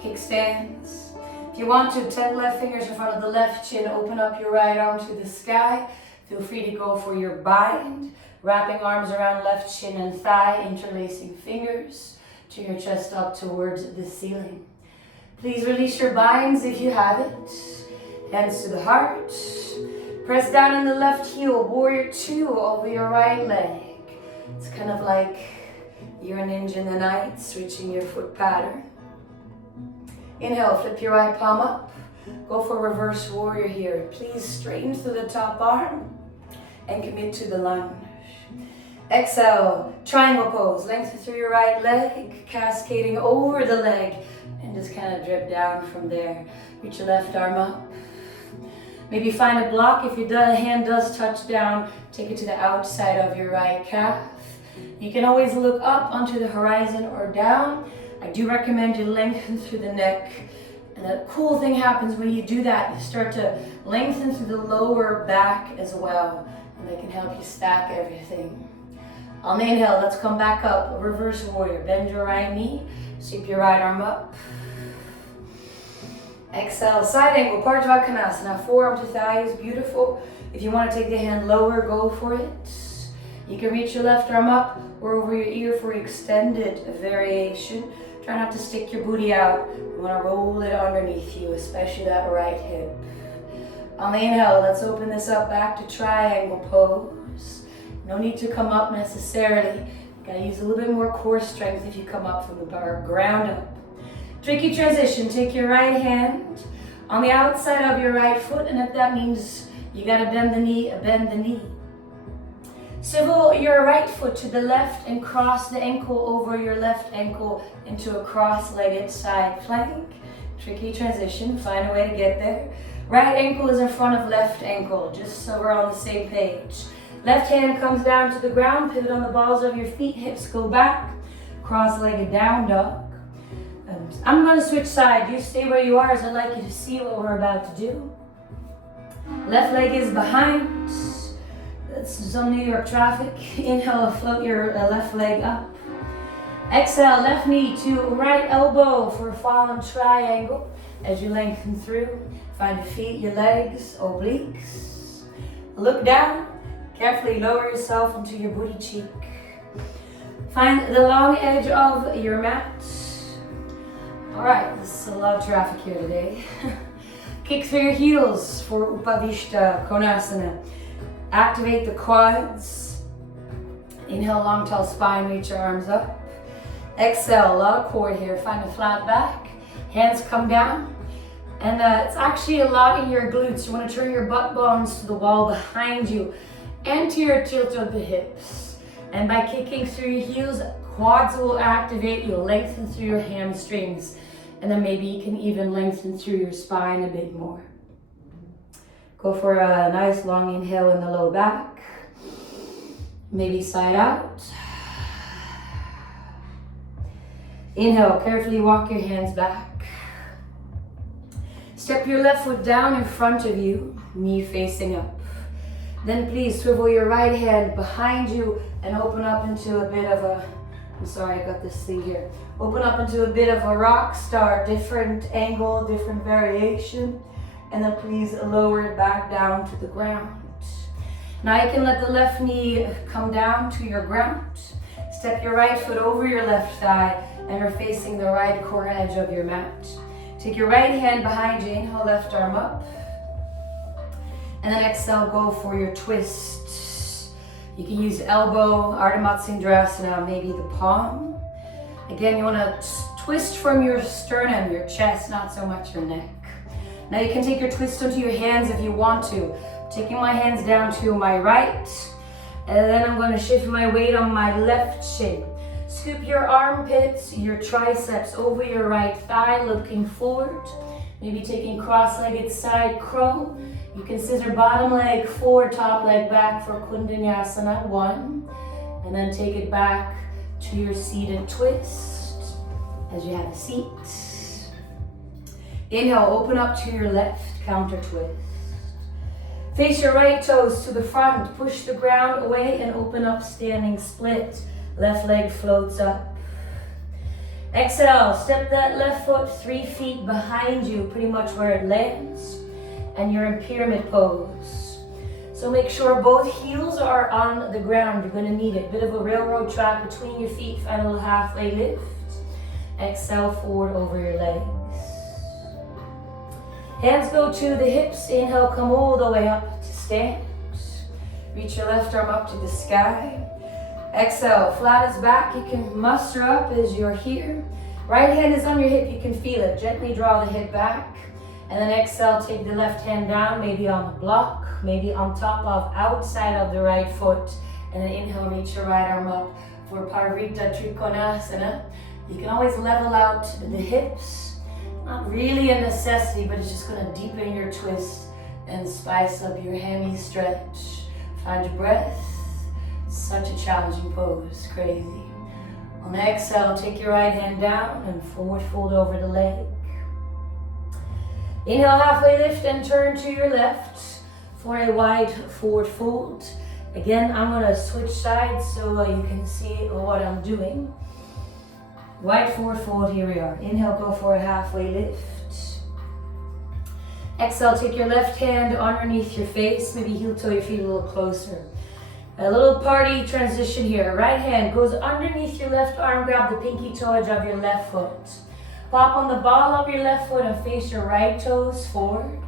Kickstands. If you want to, 10 left fingers in front of the left chin. Open up your right arm to the sky. Feel free to go for your bind. Wrapping arms around left shin and thigh, interlacing fingers. Turn your chest up towards the ceiling. Please release your binds if you have it. Hands to the heart. Press down in the left heel, warrior 2 over your right leg. It's kind of like you're a ninja in the night, switching your foot pattern. Inhale, flip your right palm up. Go for reverse warrior here. Please straighten through the top arm and commit to the lunge. Exhale, triangle pose. Lengthen through your right leg, cascading over the leg, and just kind of drip down from there. Reach your left arm up. Maybe find a block. If your hand does touch down, take it to the outside of your right calf. You can always look up onto the horizon or down. I do recommend you lengthen through the neck and the cool thing happens when you do that, you start to lengthen through the lower back as well. And that can help you stack everything. On the inhale, let's come back up. Reverse warrior. Bend your right knee. Sweep your right arm up. Exhale, side angle, Parsvakonasana. Forearm to thighs, beautiful. If you want to take the hand lower, go for it. You can reach your left arm up or over your ear for extended variation. Try not to stick your booty out. You want to roll it underneath you, especially that right hip. On the inhale, let's open this up back to triangle pose. No need to come up necessarily. You gotta use a little bit more core strength if you come up from the bar, ground up. Tricky transition, take your right hand on the outside of your right foot, and if that means you gotta bend the knee, bend the knee. Swivel your right foot to the left and cross the ankle over your left ankle into a cross-legged side plank. Tricky transition, find a way to get there. Right ankle is in front of left ankle, just so we're on the same page. Left hand comes down to the ground, pivot on the balls of your feet, hips go back, cross-legged down dog. I'm going to switch side. You stay where you are as I'd like you to see what we're about to do. Left leg is behind. That's some New York traffic. Inhale, float your left leg up. Exhale, left knee to right elbow for a fallen triangle. As you lengthen through, find your feet, your legs, obliques. Look down. Carefully lower yourself into your booty cheek. Find the long edge of your mat. All right, this is a lot of traffic here today. Kick through your heels for Upavishta Konasana. Activate the quads. Inhale, long, tall spine, reach your arms up. Exhale, a lot of core here. Find a flat back. Hands come down. And it's actually a lot in your glutes. You want to turn your butt bones to the wall behind you. Anterior tilt of the hips. And by kicking through your heels, quads will activate. You'll lengthen through your hamstrings. And then maybe you can even lengthen through your spine a bit more. Go for a nice long inhale in the low back. Maybe side out. Inhale, carefully walk your hands back. Step your left foot down in front of you, knee facing up. Then please swivel your right hand behind you and open up into a bit of a, I'm sorry, I got this thing here. Open up into a bit of a rock star, different angle, different variation. And then please lower it back down to the ground. Now you can let the left knee come down to your ground. Step your right foot over your left thigh and you're facing the right core edge of your mat. Take your right hand behind you, inhale, left arm up. And then exhale, go for your twist. You can use elbow, Ardha Matsyendrasana, maybe the palm. Again, you want to twist from your sternum, your chest, not so much your neck. Now you can take your twist onto your hands if you want to. Taking my hands down to my right, and then I'm going to shift my weight on my left shin. Scoop your armpits, your triceps over your right thigh, looking forward. Maybe taking cross-legged side crow. You can scissor bottom leg forward, top leg back for Kundanyasana, 1. And then take it back to your seated twist as you have a seat. Inhale, open up to your left, counter twist. Face your right toes to the front, push the ground away and open up, standing split. Left leg floats up. Exhale, step that left foot 3 feet behind you, pretty much where it lands. And you're in pyramid pose. So make sure both heels are on the ground. You're gonna need it. Bit of a railroad track between your feet, find a little halfway lift. Exhale, forward over your legs. Hands go to the hips. Inhale, come all the way up to stand. Reach your left arm up to the sky. Exhale, flat as back. You can muster up as you're here. Right hand is on your hip. You can feel it. Gently draw the hip back. And then exhale, take the left hand down, maybe on the block, maybe on top of, outside of the right foot. And then inhale, reach your right arm up for Parvrita Trikonasana. You can always level out the hips. Not really a necessity, but it's just gonna deepen your twist and spice up your hammy stretch. Find your breath. Such a challenging pose, crazy. On the exhale, take your right hand down and forward fold over the leg. Inhale, halfway lift and turn to your left for a wide forward fold. Again, I'm gonna switch sides so you can see what I'm doing. Wide forward fold, here we are. Inhale, go for a halfway lift. Exhale, take your left hand underneath your face, maybe heel toe your feet a little closer. A little party transition here. Right hand goes underneath your left arm, grab the pinky toe edge of your left foot. Pop on the ball of your left foot and face your right toes forward.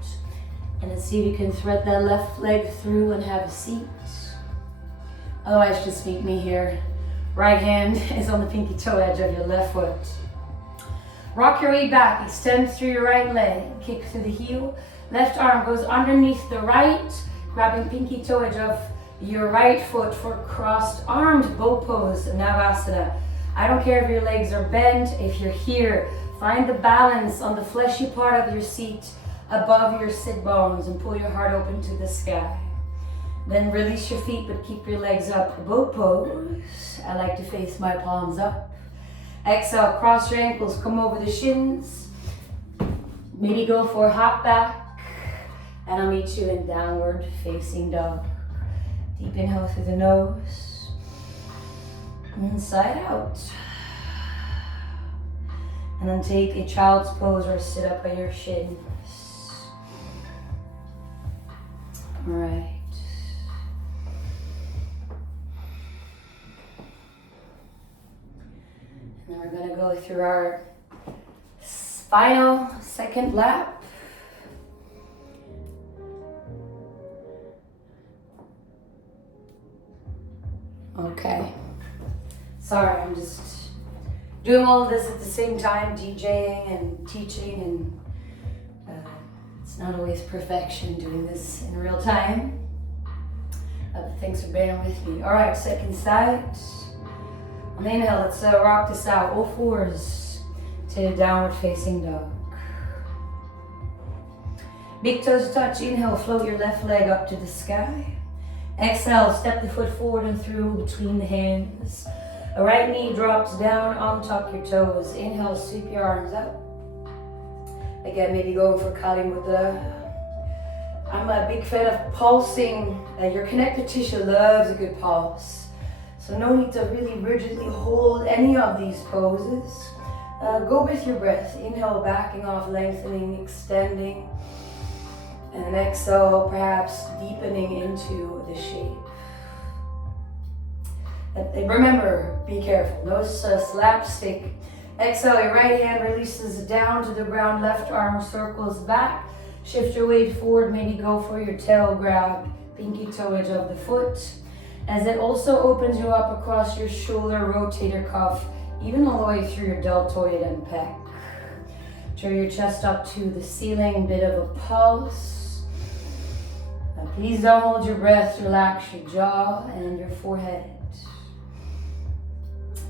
And then see if you can thread that left leg through and have a seat. Otherwise, just meet me here. Right hand is on the pinky toe edge of your left foot. Rock your way back, extend through your right leg, kick through the heel. Left arm goes underneath the right, grabbing pinky toe edge of your right foot for crossed armed bow pose, Navasana. I don't care if your legs are bent, if you're here, find the balance on the fleshy part of your seat above your sit bones and pull your heart open to the sky. Then release your feet, but keep your legs up, bow pose. I like to face my palms up. Exhale, cross your ankles, come over the shins. Maybe go for a hop back. And I'll meet you in downward facing dog. Deep inhale through the nose. Inside out. And then take a child's pose or sit up on your shins. All right. And then we're going to go through our final second lap. Okay. Sorry, I'm just doing all of this at the same time, DJing and teaching, and it's not always perfection doing this in real time. But thanks for bearing with me. All right, second side. On the inhale, let's rock this out. All fours to downward facing dog. Big toes touch. Inhale, float your left leg up to the sky. Exhale, step the foot forward and through between the hands. The right knee drops down, untuck your toes. Inhale, sweep your arms up. Again, maybe going for Kali Mudra. I'm a big fan of pulsing. Your connective tissue loves a good pulse. So no need to really rigidly hold any of these poses. Go with your breath. Inhale, backing off, lengthening, extending. And then exhale, perhaps deepening into the shape. And remember, be careful, no slapstick. Exhale, your right hand releases down to the ground, left arm circles back. Shift your weight forward, maybe go for your tail grab, pinky toe edge of the foot. As it also opens you up across your shoulder, rotator cuff, even all the way through your deltoid and pec. Turn your chest up to the ceiling, bit of a pulse. Please don't hold your breath, relax your jaw and your forehead.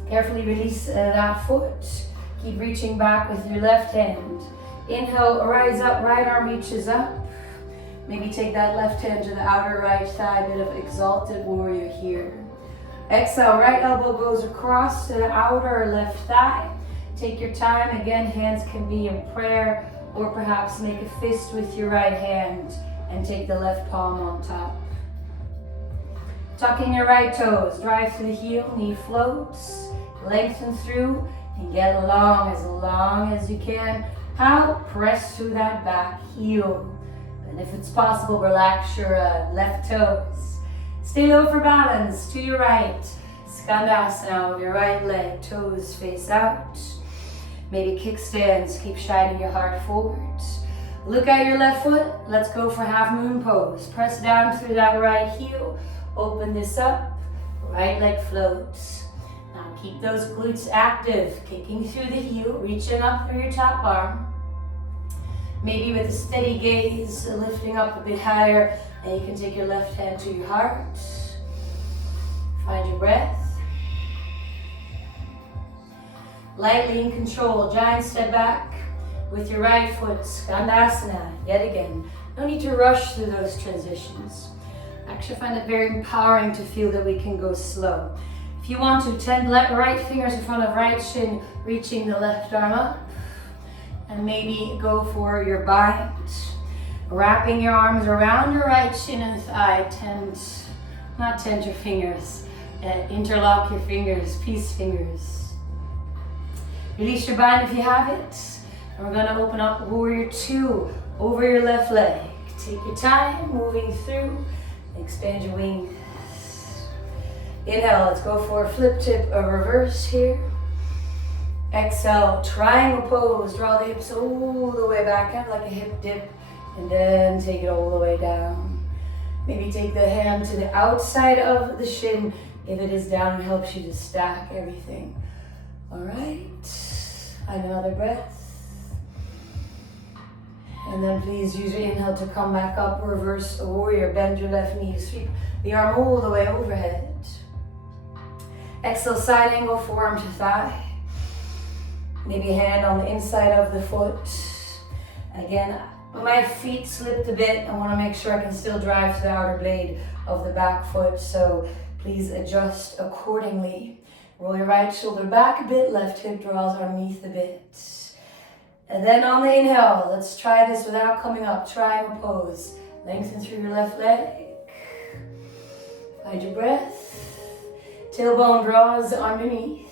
Carefully release that foot. Keep reaching back with your left hand. Inhale, rise up, right arm reaches up. Maybe take that left hand to the outer right thigh, bit of exalted warrior here. Exhale, right elbow goes across to the outer left thigh. Take your time. Again, hands can be in prayer, or perhaps make a fist with your right hand and take the left palm on top. Tucking your right toes, drive through the heel, knee floats, lengthen through, and get long as you can. How? Press through that back heel. And if it's possible, relax your left toes. Stay low for balance, to your right. Skandasana with your right leg, toes face out. Maybe kickstands, keep shining your heart forward. Look at your left foot, let's go for half moon pose. Press down through that right heel, open this up, right leg floats. Now keep those glutes active, kicking through the heel, reaching up through your top arm. Maybe with a steady gaze, lifting up a bit higher, and you can take your left hand to your heart. Find your breath. Lightly in control, giant step back with your right foot, Skandasana, yet again. No need to rush through those transitions. I actually find it very empowering to feel that we can go slow. If you want to, 10 right fingers in front of right shin, reaching the left arm up. And maybe go for your bind. Wrapping your arms around your right shin and thigh. Not tent your fingers. Interlock your fingers, peace fingers. Release your bind if you have it. And we're gonna open up warrior two over your left leg. Take your time, moving through. Expand your wings. Inhale, let's go for a flip tip, a reverse here. Exhale, triangle pose. Draw the hips all the way back up like a hip dip. And then take it all the way down. Maybe take the hand to the outside of the shin. If it is down, it helps you to stack everything. All right, find another breath. And then please use your inhale to come back up, reverse warrior, bend your left knee, sweep the arm all the way overhead. Exhale, side angle, forearm to thigh. Maybe a hand on the inside of the foot. Again, my feet slipped a bit. I want to make sure I can still drive to the outer blade of the back foot, so please adjust accordingly. Roll your right shoulder back a bit, left hip draws underneath a bit. And then on the inhale, let's try this without coming up. Triangle pose. Lengthen through your left leg. Find your breath. Tailbone draws underneath.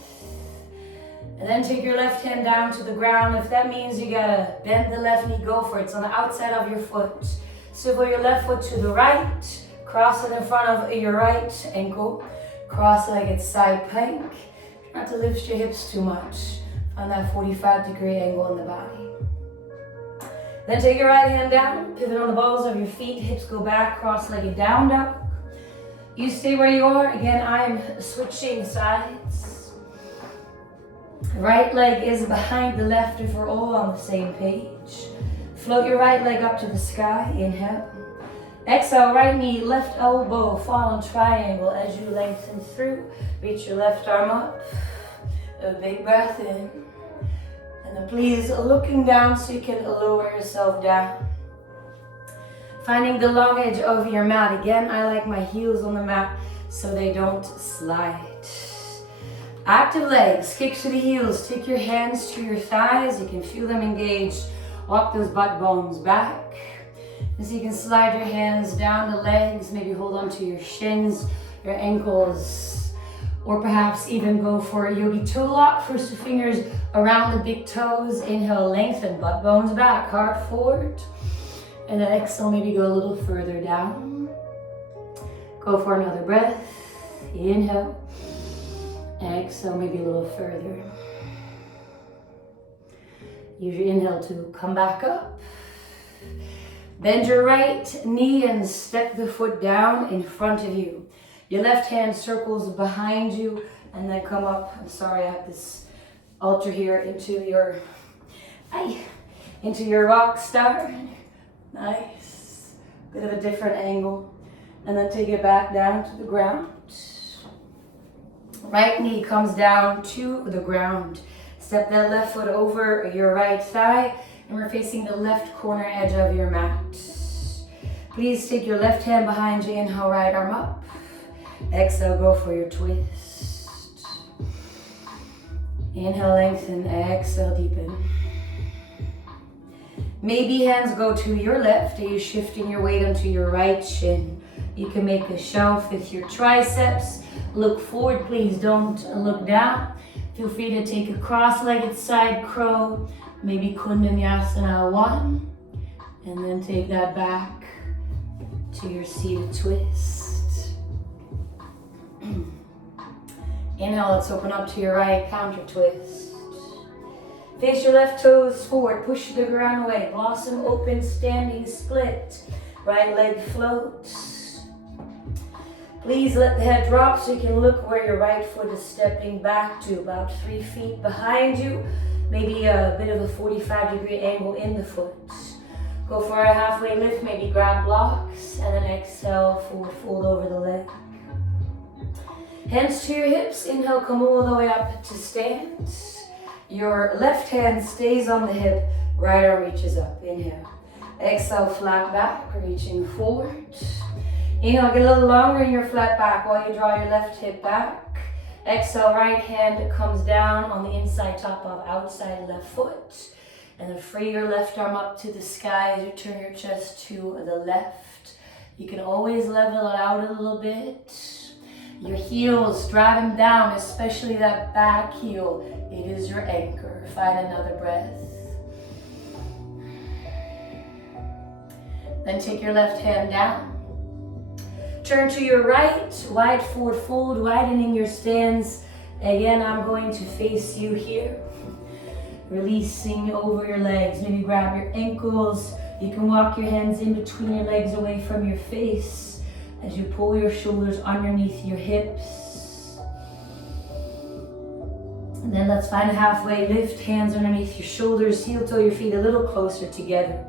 And then take your left hand down to the ground. If that means you gotta bend the left knee, go for it. It's on the outside of your foot. Swivel your left foot to the right. Cross it in front of your right ankle. Cross-legged side plank. Try not to lift your hips too much. Find that 45-degree angle in the body. Then take your right hand down. Pivot on the balls of your feet. Hips go back. Cross-legged down dog. You stay where you are. Again, I'm switching sides. Right leg is behind the left if we're all on the same page. Float your right leg up to the sky. Inhale. Exhale, right knee, left elbow, fall in triangle as you lengthen through. Reach your left arm up. A big breath in. And then please looking down so you can lower yourself down. Finding the long edge of your mat. Again, I like my heels on the mat so they don't slide. Active legs, kick to the heels. Take your hands to your thighs. You can feel them engaged. Walk those butt bones back. And so you can slide your hands down the legs. Maybe hold on to your shins, your ankles. Or perhaps even go for a yogi toe lock. First two fingers around the big toes. Inhale, lengthen, butt bones back, heart forward. And then exhale, maybe go a little further down. Go for another breath. Inhale. Exhale, maybe a little further. Use your inhale to come back up. Bend your right knee and step the foot down in front of you. Your left hand circles behind you and then come up. I'm sorry, I have this altar here into your rock star. Nice. Bit of a different angle. And then take it back down to the ground. Right knee comes down to the ground. Step that left foot over your right thigh, and we're facing the left corner edge of your mat. Please take your left hand behind you. Inhale, right arm up. Exhale, go for your twist. Inhale, lengthen. Exhale, deepen. Maybe hands go to your left. Are you shifting your weight onto your right shin? You can make a shelf with your triceps. Look forward, please don't look down. Feel free to take a cross-legged side crow, maybe Vinyasa 1, and then take that back to your seated twist. Inhale, let's open up to your right, counter twist. Face your left toes forward, push the ground away, blossom open, standing split. Right leg floats. Please let the head drop so you can look where your right foot is stepping back to, about 3 feet behind you. Maybe a bit of a 45-degree angle in the foot. Go for a halfway lift, maybe grab blocks, and then exhale, forward fold over the leg. Hands to your hips, inhale, come all the way up to stand. Your left hand stays on the hip, right arm reaches up, inhale. Exhale, flat back, reaching forward. Inhale, get a little longer in your flat back while you draw your left hip back. Exhale, right hand comes down on the inside top of outside left foot. And then free your left arm up to the sky as you turn your chest to the left. You can always level it out a little bit. Your heels, drive them down, especially that back heel. It is your anchor. Find another breath. Then take your left hand down. Turn to your right, wide forward fold, widening your stance. Again, I'm going to face you here. Releasing over your legs. Maybe grab your ankles. You can walk your hands in between your legs away from your face as you pull your shoulders underneath your hips. And then let's find a halfway lift. Hands underneath your shoulders. Heel toe your feet a little closer together.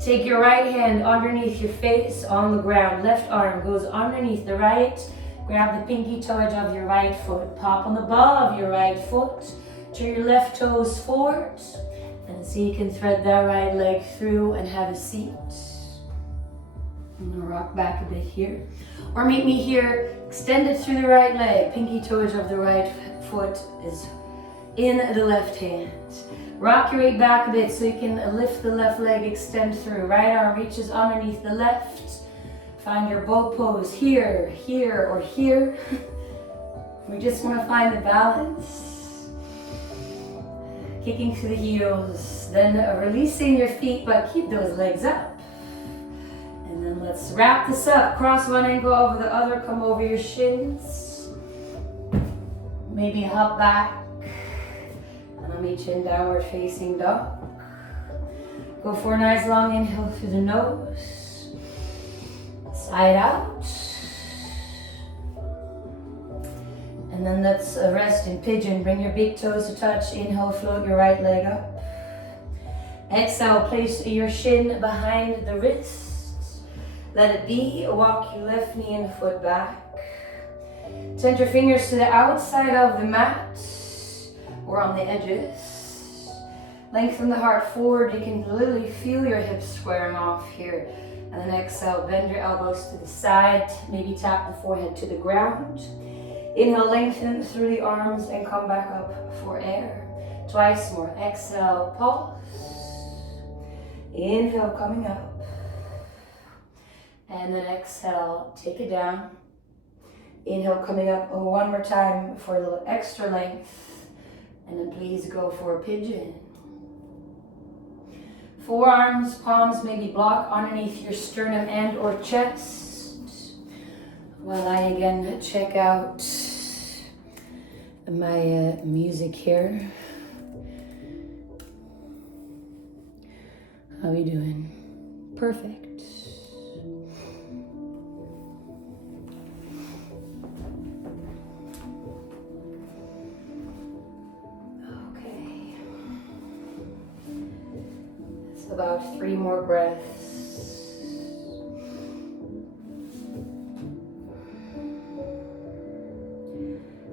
Take your right hand underneath your face on the ground. Left arm goes underneath the right. Grab the pinky toe edge of your right foot. Pop on the ball of your right foot. Turn your left toes forward. And see you can thread that right leg through and have a seat. I'm gonna rock back a bit here. Or meet me here, extended through the right leg. Pinky toe edge of the right foot is in the left hand. Rock your weight back a bit so you can lift the left leg, extend through. Right arm reaches underneath the left. Find your bow pose here, here, or here. We just want to find the balance. Kicking through the heels, then releasing your feet, but keep those legs up. And then let's wrap this up. Cross one ankle over the other, come over your shins. Maybe hop back. And I'll meet you in downward facing dog. Go for a nice long inhale through the nose. Side out. And then let's rest in pigeon. Bring your big toes to touch. Inhale, float your right leg up. Exhale, place your shin behind the wrist. Let it be. Walk your left knee and foot back. Send your fingers to the outside of the mat or on the edges. Lengthen the heart forward. You can literally feel your hips squaring off here. And then exhale, bend your elbows to the side. Maybe tap the forehead to the ground. Inhale, lengthen through the arms and come back up for air. Twice more. Exhale, pause. Inhale, coming up. And then exhale, take it down. Inhale, coming up one more time for a little extra length. And then please go for a pigeon. Forearms, palms maybe block underneath your sternum and or chest. While I again check out my music here. How we doing? Perfect. Okay. It's about 3 more breaths.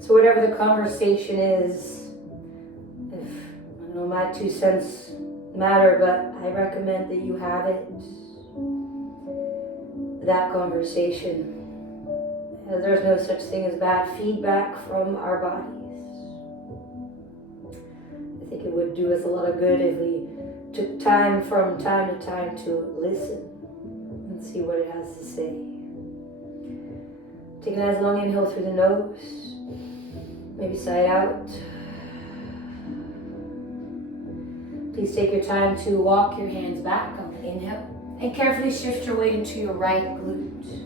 So whatever the conversation is, if I know my 2 cents matter, but I recommend that you have it. That conversation. There's no such thing as bad feedback from our bodies. I think it would do us a lot of good if we took time from time to time to listen and see what it has to say. Take a nice long inhale through the nose. Maybe side out. Please take your time to walk your hands back on the inhale and carefully shift your weight into your right glute.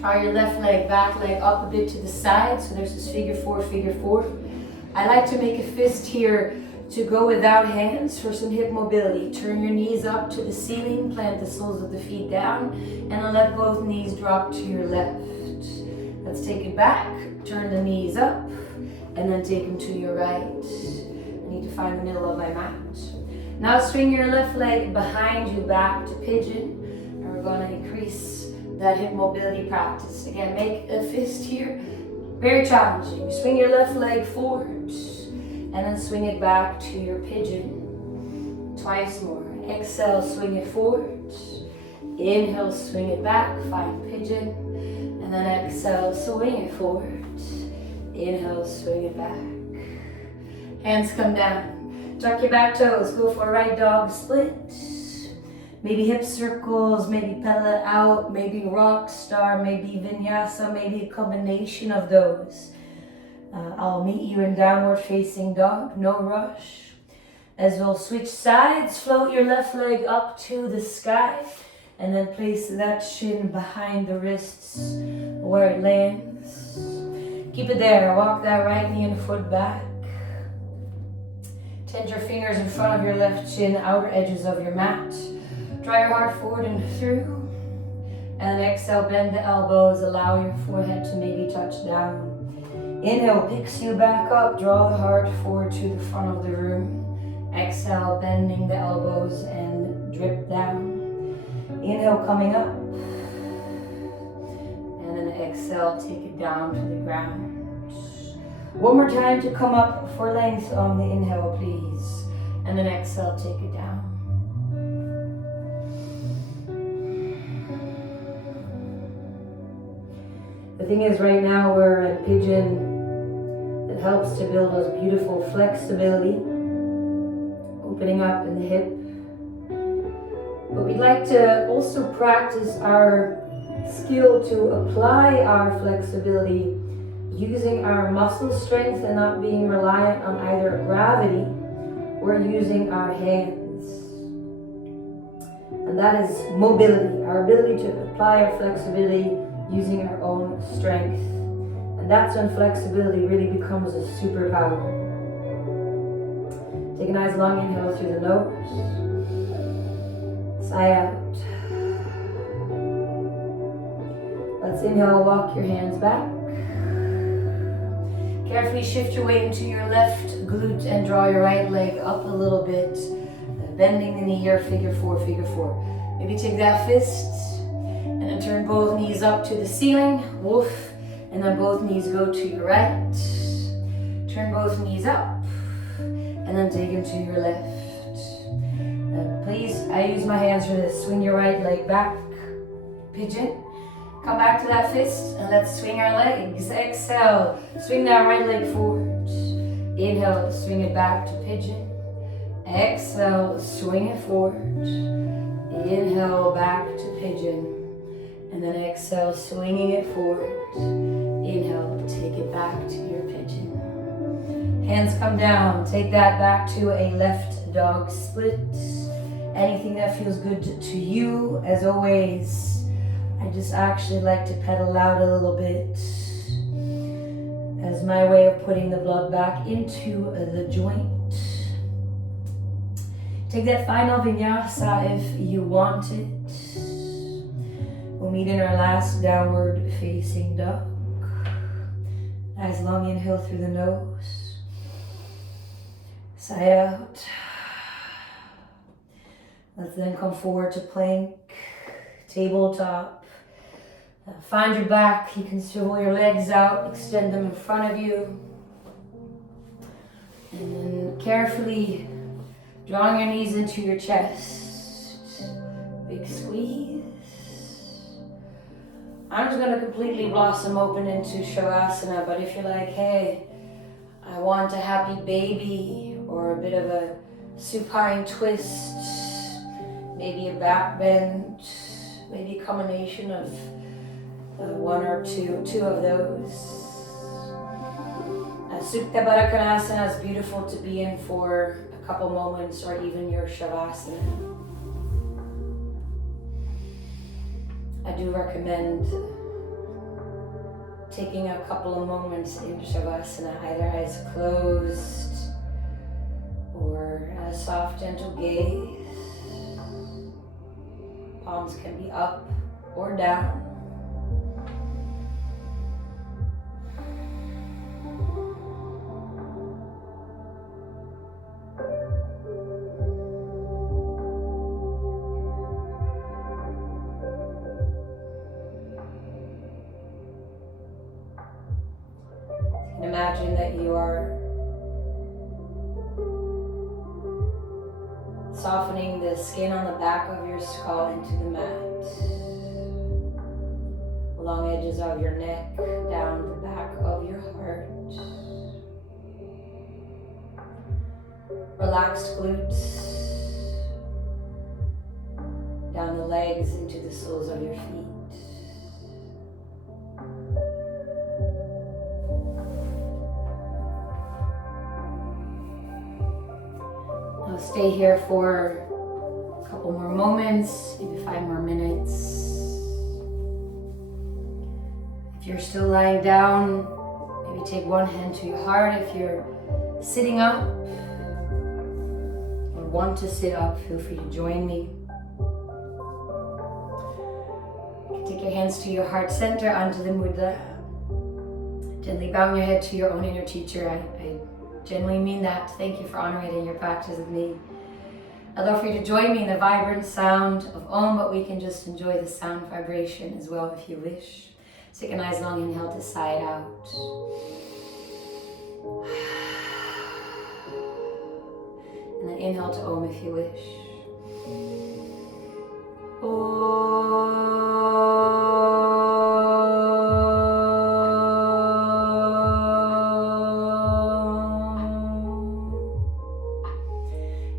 Draw your left leg, back leg up a bit to the side. So there's this figure 4, figure 4. I like to make a fist here to go without hands for some hip mobility. Turn your knees up to the ceiling, plant the soles of the feet down, and then let both knees drop to your left. Let's take it back, turn the knees up, and then take them to your right. I need to find the middle of my mat. Now swing your left leg behind you back to pigeon, and we're going to increase that hip mobility practice. Again, make a fist here, very challenging. You swing your left leg forward, and then swing it back to your pigeon. Twice more. Exhale, swing it forward. Inhale, swing it back, find pigeon. And then exhale, swing it forward. Inhale, swing it back. Hands come down. Tuck your back toes, go for a right dog split. Maybe hip circles, maybe pedal it out, maybe rock star, maybe vinyasa, maybe a combination of those. I'll meet you in downward facing dog, no rush. As we'll switch sides, float your left leg up to the sky and then place that shin behind the wrists where it lands. Keep it there, walk that right knee and foot back. Tend your fingers in front of your left shin, outer edges of your mat. Draw your heart forward and through. And exhale, bend the elbows, allow your forehead to maybe touch down. Inhale, picks you back up, draw the heart forward to the front of the room. Exhale, bending the elbows and drip down. Inhale, coming up. And then exhale, take it down to the ground. One more time to come up for length on the inhale, please. And then exhale, take it down. The thing is, right now we're at pigeon. That helps to build us beautiful flexibility, opening up in the hip. But we'd like to also practice our skill to apply our flexibility using our muscle strength and not being reliant on either gravity or using our hands. And that is mobility, our ability to apply our flexibility using our own strength. And that's when flexibility really becomes a superpower. Take a nice long inhale through the nose. Sigh out. Let's inhale, walk your hands back. Carefully shift your weight into your left glute and draw your right leg up a little bit. Bending the knee here, figure four, figure four. Maybe take that fist and then turn both knees up to the ceiling. Woof. And then both knees go to your right. Turn both knees up and then take them to your left. Please, I use my hands for this. Swing your right leg back. Pigeon. Come back to that fist and let's swing our legs. Exhale, swing that right leg forward. Inhale, swing it back to pigeon. Exhale, swing it forward. Inhale, back to pigeon. And then exhale, swinging it forward. Inhale, take it back to your pigeon. Hands come down. Take that back to a left dog split. Anything that feels good to you, as always. I just actually like to pedal out a little bit as my way of putting the blood back into the joint. Take that final vinyasa if you want it. We'll meet in our last downward facing dog. Nice long inhale through the nose. Sigh out. Let's then come forward to plank, tabletop. Find your back. You can swivel your legs out, extend them in front of you. And then carefully drawing your knees into your chest. Big squeeze. I'm just going to completely blossom open into Shavasana, but if you're like, hey, I want a happy baby or a bit of a supine twist, maybe a back bend, maybe a combination of one or two of those. Supta Baddha Konasana is beautiful to be in for a couple moments or even your Shavasana. I do recommend taking a couple of moments in Shavasana, either eyes closed or a soft, gentle gaze. Palms can be up or down. Imagine that you are softening the skin on the back of your skull into the mat. Long edges of your neck down the back of your heart. relaxed glutes, down the legs into the soles of your feet. Now stay here for a couple more moments, maybe 5 more minutes. If you're still lying down, maybe take one hand to your heart. If you're sitting up or want to sit up, feel free to join me. Take your hands to your heart center, Anjali Mudra. Gently bowing your head to your own inner teacher. I genuinely mean that. Thank you for honoring your practice with me. I'd love for you to join me in the vibrant sound of Om, but we can just enjoy the sound vibration as well if you wish. Take a nice long inhale to side out. And then inhale to Om if you wish.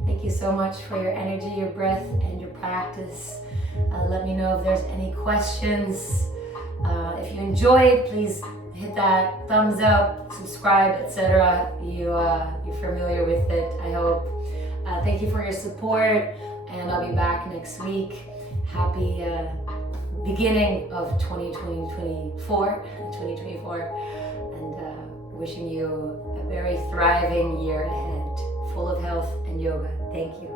Thank you so much for your energy, your breath, and your practice. Let me know if there's any questions. If you enjoyed, please hit that thumbs up, subscribe, etc. You're familiar with it, I hope. Thank you for your support, and I'll be back next week. Happy beginning of 2024, and wishing you a very thriving year ahead, full of health and yoga. Thank you.